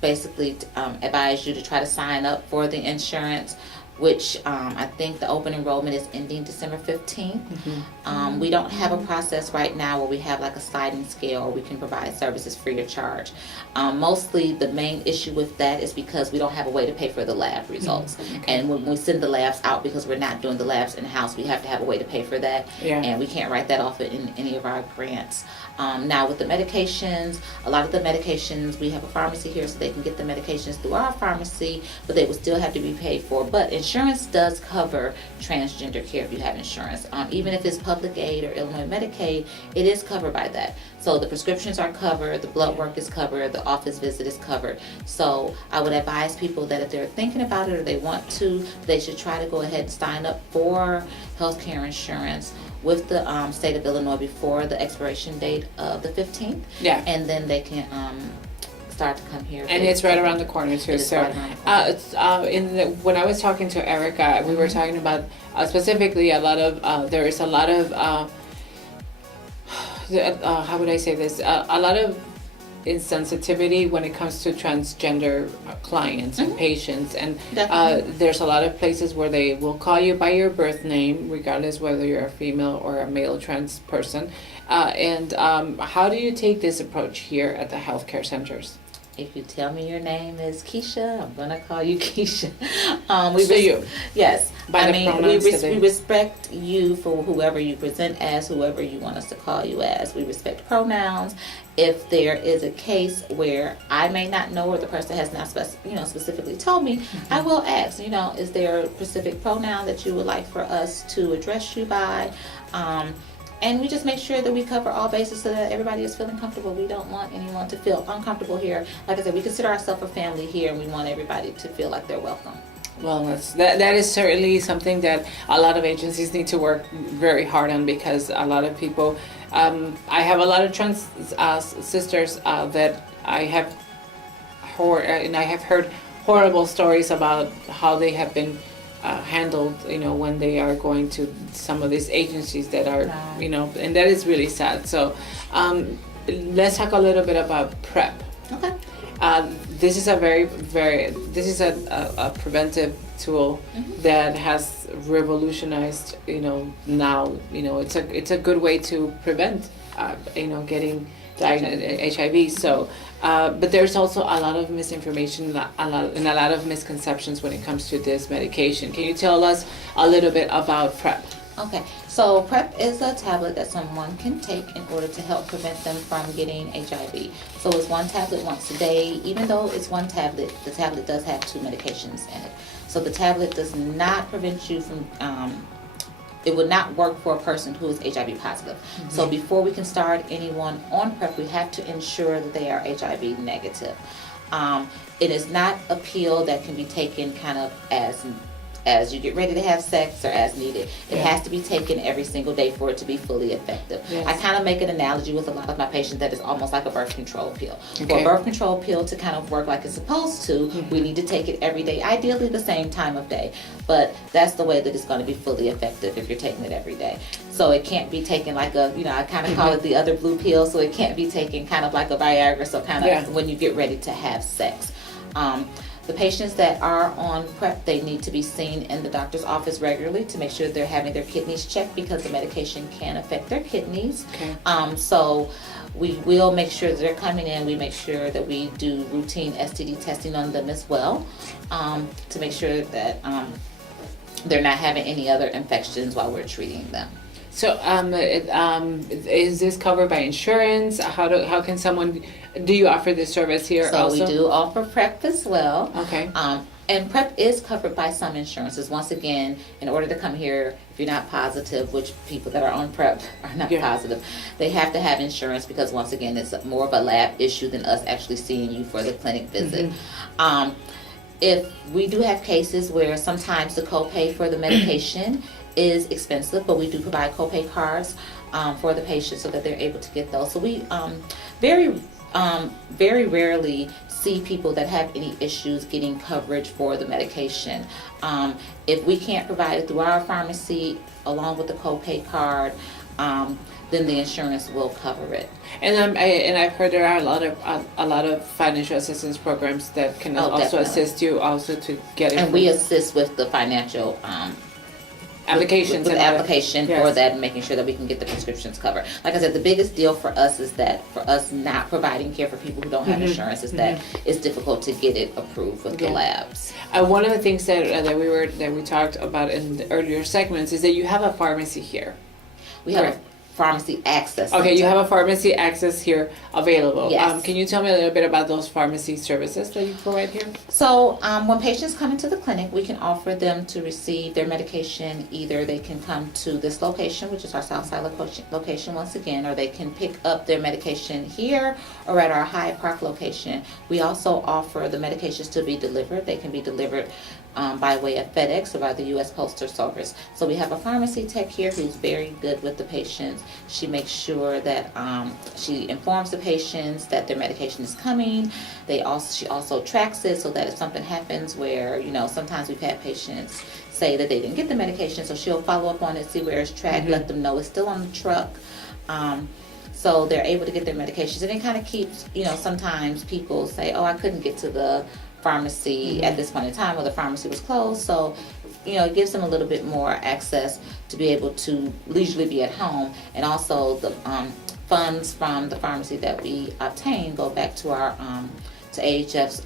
basically advise you to try to sign up for the insurance, which I think the open enrollment is ending December 15th. We don't have a process right now where we have like a sliding scale, or we can provide services free of charge. Mostly the main issue with that is because we don't have a way to pay for the lab results. And when we send the labs out, because we're not doing the labs in-house, we have to have a way to pay for that. And we can't write that off in any of our grants. Now with the medications, a lot of the medications, we have a pharmacy here, so they can get the medications through our pharmacy, but they will still have to be paid for. But insurance does cover transgender care if you have insurance. Even if it's public aid or Illinois Medicaid, it is covered by that. So the prescriptions are covered, the blood work is covered, the office visit is covered. So I would advise people that if they're thinking about it or they want to, they should try to go ahead and sign up for healthcare insurance with the state of Illinois before the expiration date of the 15th. And then they can start to come here. And it's right around the corner too. So when I was talking to Erica, we were talking about specifically there is a lot of how would I say this? A lot of insensitivity when it comes to transgender clients and patients, and there's a lot of places where they will call you by your birth name regardless whether you're a female or a male trans person. How do you take this approach here at the healthcare centers? If you tell me your name is Keisha, I'm gonna call you Keisha. Yes. We respect you for whoever you present as, whoever you want us to call you as. We respect pronouns. If there is a case where I may not know, or the person has not specifically told me, I will ask, is there a specific pronoun that you would like for us to address you by? And we just make sure that we cover all bases so that everybody is feeling comfortable. We don't want anyone to feel uncomfortable here. Like I said, we consider ourselves a family here, and we want everybody to feel like they're welcome. Well, that is certainly something that a lot of agencies need to work very hard on, because a lot of people, I have a lot of trans sisters that I have heard horrible stories about how they have been handled, when they are going to some of these agencies that are, and that is really sad. So let's talk a little bit about PrEP. Okay. This is a a preventive tool that has revolutionized, now, it's a good way to prevent, getting diagnosed HIV. So, but there's also a lot of misinformation and a lot of misconceptions when it comes to this medication. Can you tell us a little bit about PrEP? Okay, so PrEP is a tablet that someone can take in order to help prevent them from getting HIV. So it's one tablet once a day. Even though it's one tablet, the tablet does have 2 medications in it. So the tablet does not prevent you from, it would not work for a person who is HIV positive. So before we can start anyone on PrEP, we have to ensure that they are HIV negative. It is not a pill that can be taken kind of as you get ready to have sex or as needed. It has to be taken every single day for it to be fully effective. Yes. I kind of make an analogy with a lot of my patients that is almost like a birth control pill. For a birth control pill to kind of work like it's supposed to, we need to take it every day, ideally the same time of day. But that's the way that it's going to be fully effective if you're taking it every day. So it can't be taken like a, I kind of call it the other blue pill, so it can't be taken kind of like a Viagra, so kind of when you get ready to have sex. The patients that are on PrEP, they need to be seen in the doctor's office regularly to make sure they're having their kidneys checked because the medication can affect their kidneys. Okay. So we will make sure that they're coming in. We make sure that we do routine STD testing on them as well, to make sure that they're not having any other infections while we're treating them. So, is this covered by insurance? How can someone? Do you offer this service here So also? we do offer PrEP as well. Okay. And PrEP is covered by some insurances. Once again, in order to come here, if you're not positive, which people that are on PrEP are not positive, they have to have insurance because once again, it's more of a lab issue than us actually seeing you for the clinic visit. If we do have cases where sometimes the copay for the medication is expensive, but we do provide copay cards for the patient so that they're able to get those. So we very rarely see people that have any issues getting coverage for the medication. If we can't provide it through our pharmacy along with the copay card, then the insurance will cover it. And I've heard there are a lot of financial assistance programs that can also definitely. assist you also to get it. And we assist with the financial applications with and the all that. application Yes. for that and making sure that we can get the prescriptions covered. Like I said, the biggest deal for us is that for us not providing care for people who don't have insurance is that it's difficult to get it approved with the labs. One of the things that we talked about in the earlier segments is that you have a pharmacy here. We have Correct. a pharmacy access Okay, you center. have a pharmacy access here available. Yes. Can you tell me a little bit about those pharmacy services that you provide here? So when patients come into the clinic, we can offer them to receive their medication. Either they can come to this location, which is our Southside location once again, or they can pick up their medication here or at our Hyde Park location. We also offer the medications to be delivered. They can be delivered by way of FedEx or by the U.S. Postal Service. So we have a pharmacy tech here who's very good with the patients. She makes sure that she informs the patients that their medication is coming. She also tracks it so that if something happens where, sometimes we've had patients say that they didn't get the medication, so she'll follow up on it, see where it's tracked, let them know it's still on the truck. So they're able to get their medications. And it kind of keeps, sometimes people say, oh, I couldn't get to the pharmacy at this point in time, or the pharmacy was closed. So, it gives them a little bit more access to be able to leisurely be at home. And also the funds from the pharmacy that we obtain go back to our to AHF's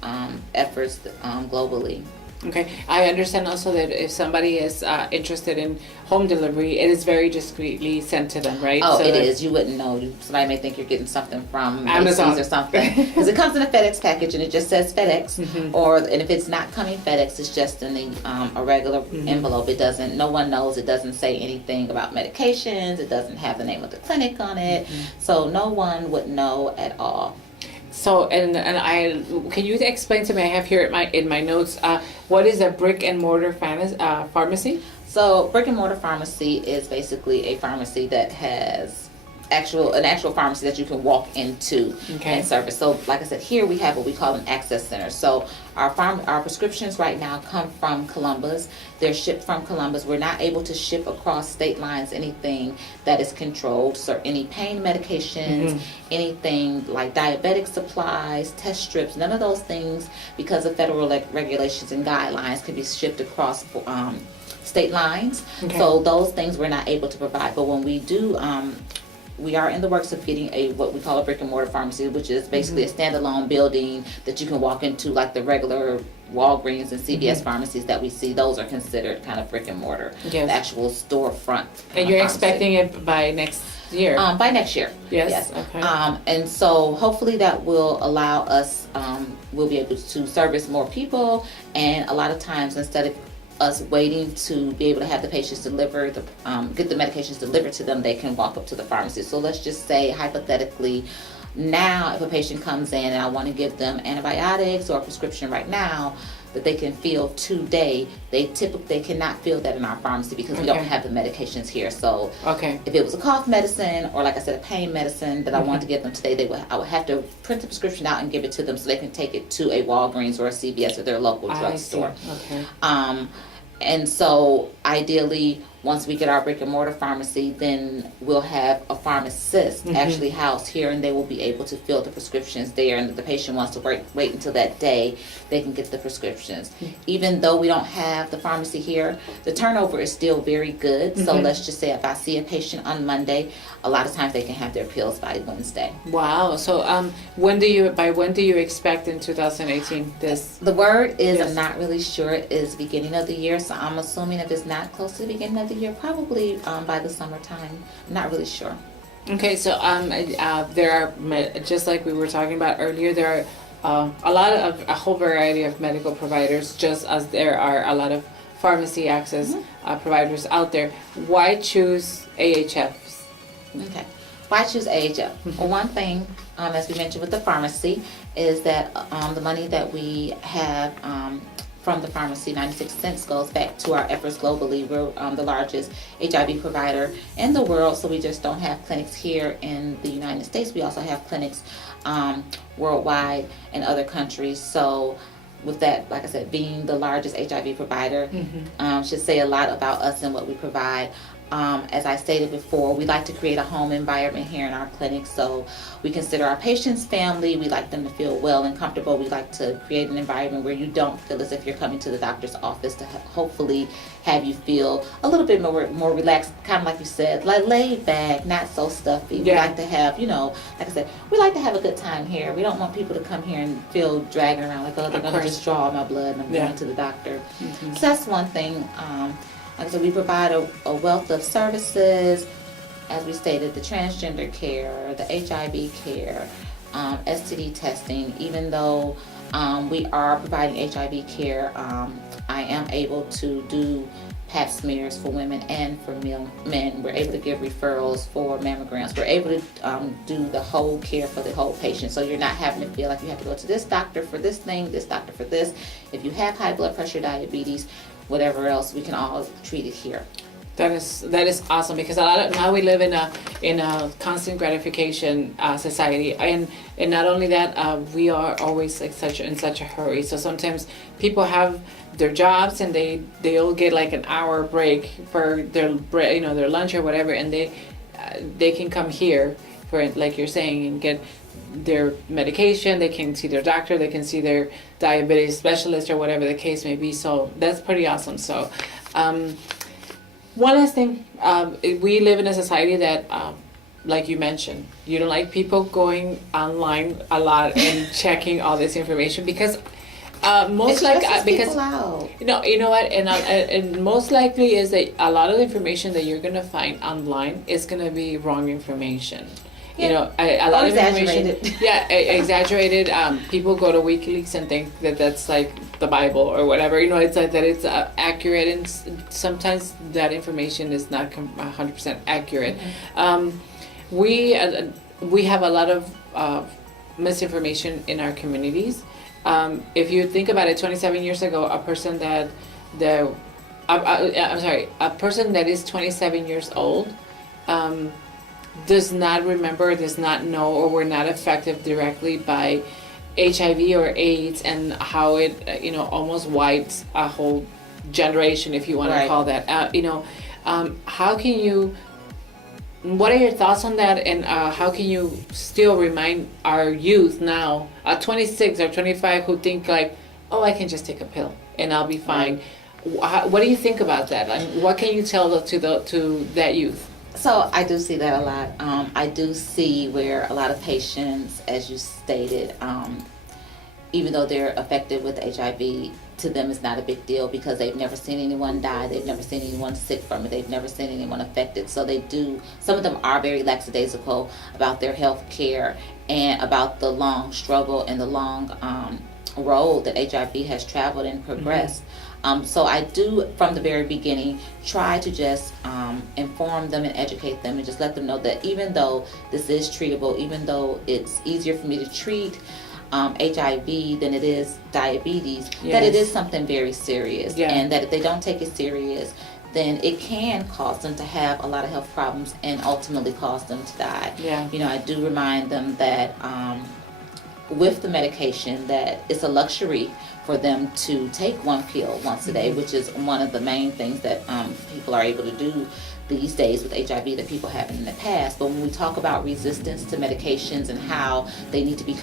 efforts globally. Okay, I understand also that if somebody is interested in home delivery, it is very discreetly sent to them, right? Oh, So it that- is. You wouldn't know. Somebody may think you're getting something from Amazon. Macy's or something. Because it comes in a FedEx package and it just says FedEx. And if it's not coming FedEx, it's just in a regular envelope. It doesn't, no one knows. It doesn't say anything about medications. It doesn't have the name of the clinic on it. So no one would know at all. So, can you explain to me? I have here in my notes. What is a brick and mortar pharmacy? So brick and mortar pharmacy is basically a pharmacy that has an actual pharmacy that you can walk into and service. So like I said, here we have what we call an access center. So our prescriptions right now come from Columbus. They're shipped from Columbus. We're not able to ship across state lines anything that is controlled. So any pain medications, anything like diabetic supplies, test strips, none of those things, because of federal regulations and guidelines, can be shipped across state lines. So those things we're not able to provide. But when we do, we are in the works of getting what we call a brick and mortar pharmacy, which is basically a standalone building that you can walk into, like the regular Walgreens and CVS pharmacies that we see. Those are considered kind of brick and mortar, the actual storefront. And you're pharmacy. expecting it by next year? By next year. Yes. Okay. And so hopefully that will allow us, we'll be able to service more people. And a lot of times, instead of us waiting to be able to have the patients delivered, get the medications delivered to them, they can walk up to the pharmacy. So let's just say, hypothetically, now if a patient comes in and I want to give them antibiotics or a prescription right now that they can fill today, they cannot fill that in our pharmacy because we don't have the medications here. So if it was a cough medicine or, like I said, a pain medicine that I wanted to give them today, I would have to print the prescription out and give it to them so they can take it to a Walgreens or a CVS or their local drugstore. And so ideally once we get our brick and mortar pharmacy, then we'll have a pharmacist actually housed here, and they will be able to fill the prescriptions there. And if the patient wants to wait until that day, they can get the prescriptions. Even though we don't have the pharmacy here, the turnover is still very good. So let's just say if I see a patient on Monday, a lot of times they can have their pills by Wednesday. Wow. So when do you expect in 2018 this? The word is, Yes. I'm not really sure, is beginning of the year. So I'm assuming if it's not close to the beginning of the year, probably by the summertime. I'm not really sure. Okay, so there are, just like we were talking about earlier, there are a whole variety of medical providers, just as there are a lot of pharmacy access providers out there. Why choose AHFs? Okay. Why choose AHF? Well, one thing, as we mentioned with the pharmacy, is that the money that we have from the pharmacy, 96 cents, goes back to our efforts globally. We're the largest HIV provider in the world, so we just don't have clinics here in the United States. We also have clinics worldwide in other countries. So with that, like I said, being the largest HIV provider should say a lot about us and what we provide. As I stated before, we like to create a home environment here in our clinic, so we consider our patients family. We like them to feel well and comfortable. We like to create an environment where you don't feel as if you're coming to the doctor's office, to hopefully have you feel a little bit more relaxed, kind of like you said, like laid back, not so stuffy. We like to have, like I said, we like to have a good time here. We don't want people to come here and feel dragging around like, oh, they're going to just draw all my blood and I'm going to the doctor. So that's one thing. Like I said, we provide a wealth of services, as we stated, the transgender care, the HIV care, STD testing. Even though we are providing HIV care, I am able to do pap smears for women and for men. We're able to give referrals for mammograms. We're able to do the whole care for the whole patient. So you're not having to feel like you have to go to this doctor for this thing, this doctor for this. If you have high blood pressure, diabetes, whatever else, we can all treat it here. That is awesome, because now we live in a constant gratification society, and not only that, we are always like in such a hurry. So sometimes people have their jobs and they'll get like an hour break for their their lunch or whatever, and they can come here for, like you're saying, and get their medication. They can see their doctor, they can see their diabetes specialist or whatever the case may be. So that's pretty awesome. So one last thing, we live in a society that like you mentioned, you don't like people going online a lot and checking all this information, because most likely, because you know what, and most likely is that a lot of the information that you're gonna find online is gonna be wrong information. Yeah. A lot of information. Yeah, exaggerated. People go to WikiLeaks and think that that's like the Bible or whatever. It's like that it's accurate, and sometimes that information is not 100% accurate. We have a lot of misinformation in our communities. If you think about it, 27 years ago, a person that is 27 years old does not remember, does not know, or were not affected directly by HIV or AIDS, and how it almost wiped a whole generation, if you want to call that. How can you? What are your thoughts on that, and how can you still remind our youth now, 26 or 25, who think like, oh, I can just take a pill and I'll be fine? What do you think about that? Like, what can you tell to that youth? So I do see that a lot. I do see where a lot of patients, as you stated, even though they're affected with HIV, to them it's not a big deal, because they've never seen anyone die, they've never seen anyone sick from it, they've never seen anyone affected. So some of them are very lackadaisical about their health care and about the long struggle and the long road that HIV has traveled and progressed. So I do, from the very beginning, try to just inform them and educate them, and just let them know that even though this is treatable, even though it's easier for me to treat HIV than it is diabetes, that it is something very serious, and that if they don't take it serious, then it can cause them to have a lot of health problems and ultimately cause them to die. I do remind them that with the medication that it's a luxury for them to take one pill once a day, which is one of the main things that people are able to do these days with HIV that people haven't in the past. But when we talk about resistance to medications and how they need to be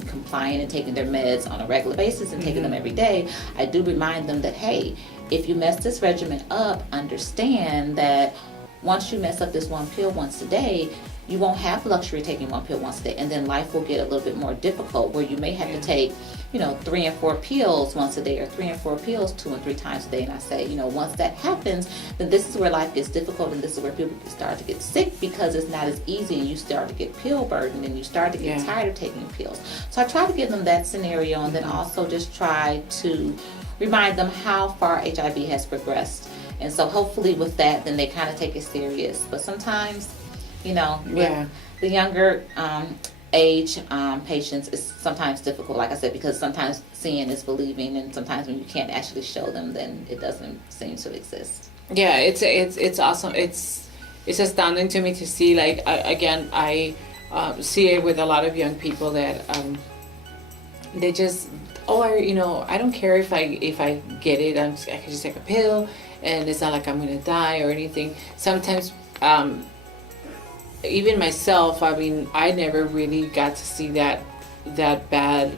compliant and taking their meds on a regular basis and taking them every day, I do remind them that, hey, if you mess this regimen up, understand that once you mess up this one pill once a day, you won't have the luxury of taking one pill once a day, and then life will get a little bit more difficult where you may have to take 3 and 4 pills once a day, or 3 and 4 pills 2 and 3 times a day. And I say, once that happens, then this is where life gets difficult, and this is where people start to get sick, because it's not as easy, and you start to get pill burden, and you start to get tired of taking pills. So I try to give them that scenario, and then also just try to remind them how far HIV has progressed. And so hopefully with that, then they kind of take it serious. But sometimes, with the younger age patients, it's sometimes difficult, like I said, because sometimes seeing is believing, and sometimes when you can't actually show them, then it doesn't seem to exist. Yeah, it's awesome. It's astounding to me to see, like, I see it with a lot of young people that they just, I don't care if I get it, I can just take a pill, and it's not like I'm gonna die or anything. Sometimes even myself, I never really got to see that bad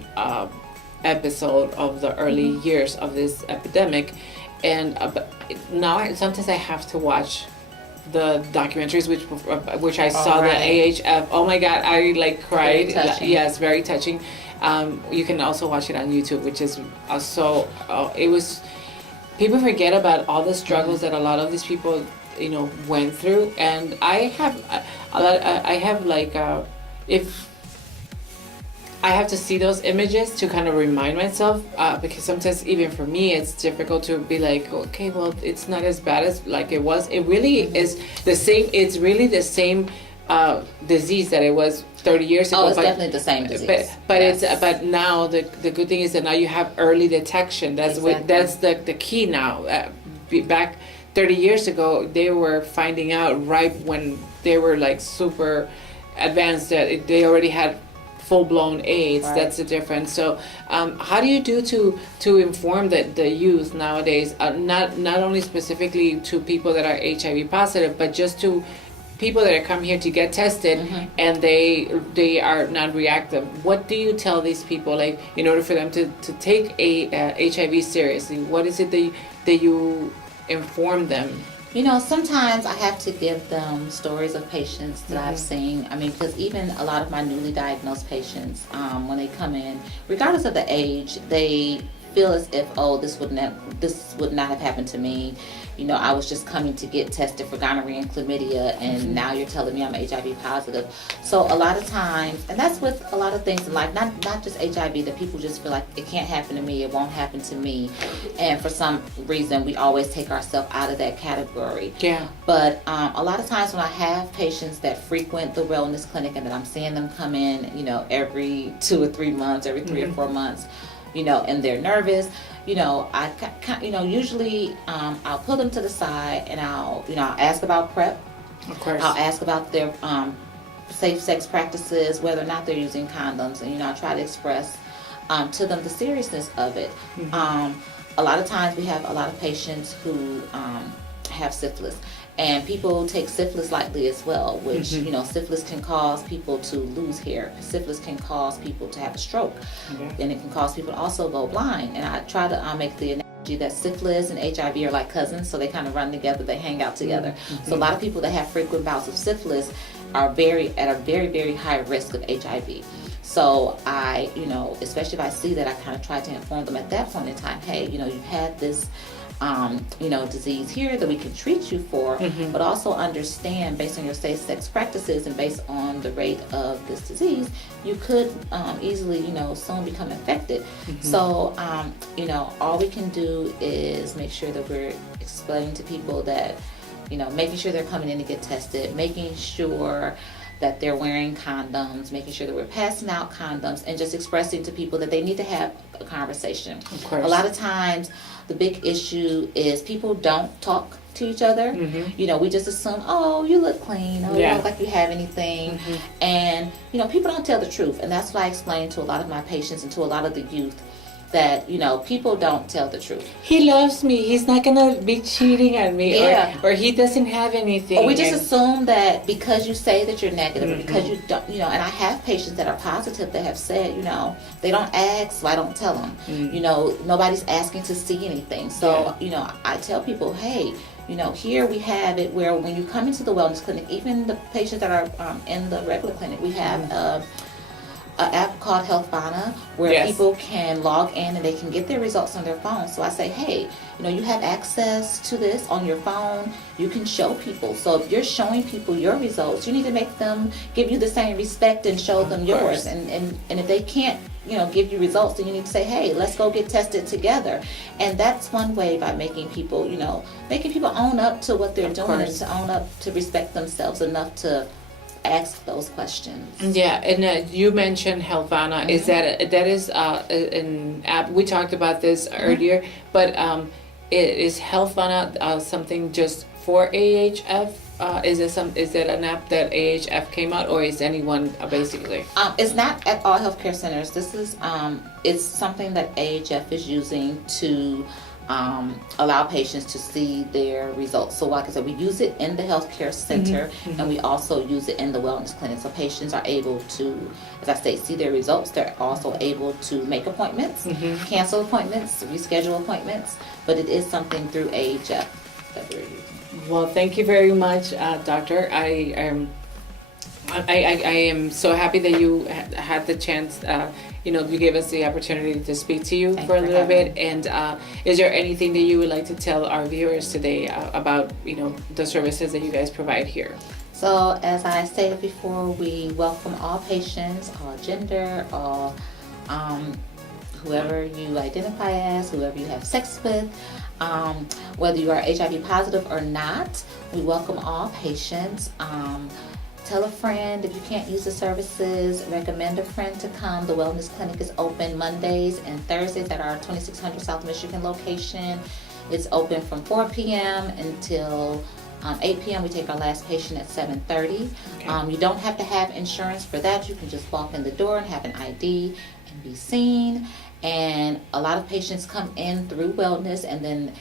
episode of the early years of this epidemic, and now sometimes I have to watch the documentaries which I saw, the AHF. Oh my God, I cried. Yes, very touching. You can also watch it on YouTube, which is also it was. People forget about all the struggles that a lot of these people went through, and I have if I have to see those images to kind of remind myself, because sometimes even for me it's difficult to be like, okay, well, it's not as bad as like it was. It really is the same. It's really the same disease that it was 30 years ago. Oh, it's definitely the same disease. But now the good thing is that now you have early detection. That's that's the key now. Back 30 years ago, they were finding out right when they were like super advanced that they already had full-blown AIDS. Right. That's the difference. So how do you do to inform the youth nowadays, not only specifically to people that are HIV positive, but just to people that are come here to get tested, and they are non-reactive? What do you tell these people, like, in order for them to take HIV seriously? What is it that you inform them? Sometimes I have to give them stories of patients that I've seen. Because even a lot of my newly diagnosed patients, when they come in, regardless of the age, they feel as if, this would not have happened to me. I was just coming to get tested for gonorrhea and chlamydia, and now you're telling me I'm HIV positive. So a lot of times, and that's with a lot of things in life, not just HIV, that people just feel like it can't happen to me, it won't happen to me. And for some reason, we always take ourselves out of that category. Yeah. But a lot of times when I have patients that frequent the wellness clinic, and that I'm seeing them come in, every 2 or 3 months, every 3 or 4 months, and they're nervous, usually I'll pull them to the side, and I'll ask about PrEP. Of course. I'll ask about their safe sex practices, whether or not they're using condoms, and I try to express to them the seriousness of it. A lot of times we have a lot of patients who have syphilis. And people take syphilis lightly as well, which, syphilis can cause people to lose hair. Syphilis can cause people to have a stroke. And it can cause people to also go blind. And I try to make the analogy that syphilis and HIV are like cousins, so they kind of run together, they hang out together. So a lot of people that have frequent bouts of syphilis are at a very, very high risk of HIV. So I, especially if I see that, I kind of try to inform them at that point in time, hey, you've had this disease here that we can treat you for, but also understand, based on your safe sex practices and based on the rate of this disease, you could easily, soon become infected. So, all we can do is make sure that we're explaining to people that, making sure they're coming in to get tested, making sure that they're wearing condoms, making sure that we're passing out condoms, and just expressing to people that they need to have a conversation. Of course. A lot of times, the big issue is people don't talk to each other. You know, we just assume, oh, you look clean, oh, you Yeah. don't look like you have anything. And, you know, people don't tell the truth. And that's what I explain to a lot of my patients and to a lot of the youth, that, you know, people don't tell the truth. He loves me. He's not gonna be cheating on me, Yeah. or he doesn't have anything. Or we just and- assume that because you say that you're negative, or because you don't, you know, and I have patients that are positive that have said, you know, they don't ask, so I don't tell them. You know, nobody's asking to see anything. So, you know, I tell people, hey, you know, here we have it where when you come into the wellness clinic, even the patients that are in the regular clinic, we have an app called HealthVana where Yes. people can log in and they can get their results on their phone. So I say, hey, you know, you have access to this on your phone. You can show people. So if you're showing people your results, you need to make them give you the same respect and show them yours. And if they can't, you know, give you results, then you need to say, hey, let's go get tested together. And that's one way, by making people, you know, making people own up to what they're doing, and to own up to respect themselves enough to ask those questions. Yeah, and you mentioned HealthVana. Is that is an app? We talked about this earlier, but is HealthVana something just for AHF? Is it an app that AHF came out, or is anyone basically? It's not at all healthcare centers. This is it's something that AHF is using to allow patients to see their results. So like I said, we use it in the healthcare center, and we also use it in the wellness clinic. So patients are able to, as I say, see their results. They're also able to make appointments, cancel appointments, reschedule appointments, but it is something through AHF that we're using. Well, thank you very much, Doctor. I am so happy that you had the chance. You know, you gave us the opportunity to speak to you for a little bit. And is there anything that you would like to tell our viewers today about, you know, the services that you guys provide here? So, as I stated before, we welcome all patients, all gender, all whoever you identify as, whoever you have sex with, whether you are HIV positive or not. We welcome all patients. Tell a friend if you can't use the services. Recommend a friend to come. The wellness clinic is open Mondays and Thursdays at our 2600 South Michigan location. It's open from 4 p.m. until 8 p.m. We take our last patient at 7:30. You don't have to have insurance for that. You can just walk in the door and have an ID and be seen. And a lot of patients come in through wellness, and then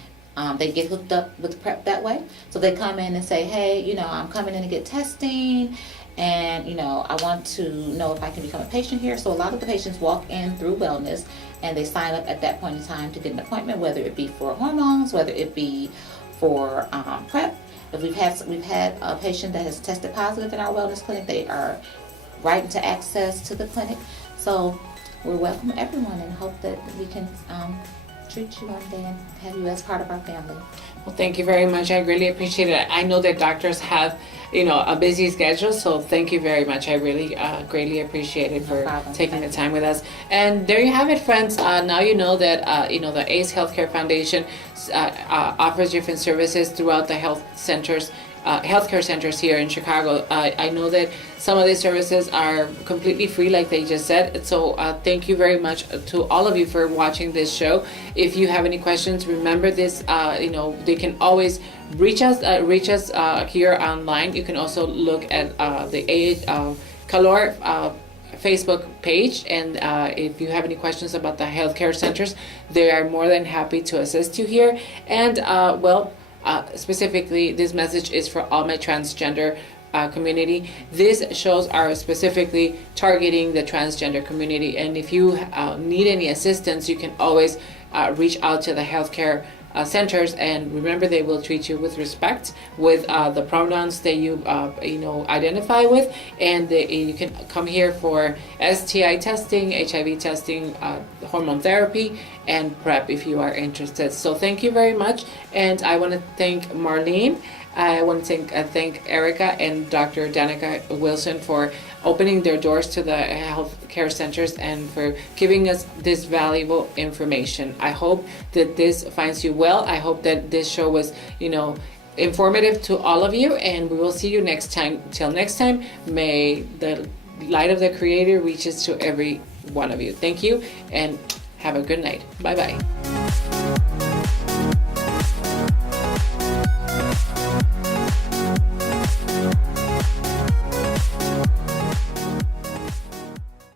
they get hooked up with PrEP that way. So they come in and say, hey, you know, I'm coming in to get testing, and, you know, I want to know if I can become a patient here. So a lot of the patients walk in through wellness, and they sign up at that point in time to get an appointment, whether it be for hormones, whether it be for PrEP. If we've had a patient that has tested positive in our wellness clinic, they are right into access to the clinic. So we welcome everyone and hope that we can treat you one day and have you as part of our family. Well, thank you very much. I really appreciate it. I know that doctors have, you know, a busy schedule, so thank you very much. I really greatly appreciate it for taking the time with us. And there you have it, friends. Now you know that you know, the AHF Healthcare Foundation offers different services throughout the health centers. Healthcare centers here in Chicago. I know that some of these services are completely free, like they just said. So thank you very much to all of you for watching this show. If you have any questions, remember this. You know, they can always reach us here online. You can also look at the Calor Facebook page, and if you have any questions about the healthcare centers, they are more than happy to assist you here. And specifically, this message is for all my transgender community. These shows are specifically targeting the transgender community, and if you need any assistance, you can always reach out to the healthcare centers, and remember, they will treat you with respect, with the pronouns that you identify with, and you can come here for STI testing, HIV testing, hormone therapy, and PrEP if you are interested. So thank you very much, and I want to thank Marlene. I want to thank Erica and Dr. Danica Wilson for opening their doors to the healthcare centers and for giving us this valuable information. I hope that this finds you well. I hope that this show was, informative to all of you, and we will see you next time. Till next time, may the light of the Creator reaches to every one of you. Thank you, and have a good night. Bye bye.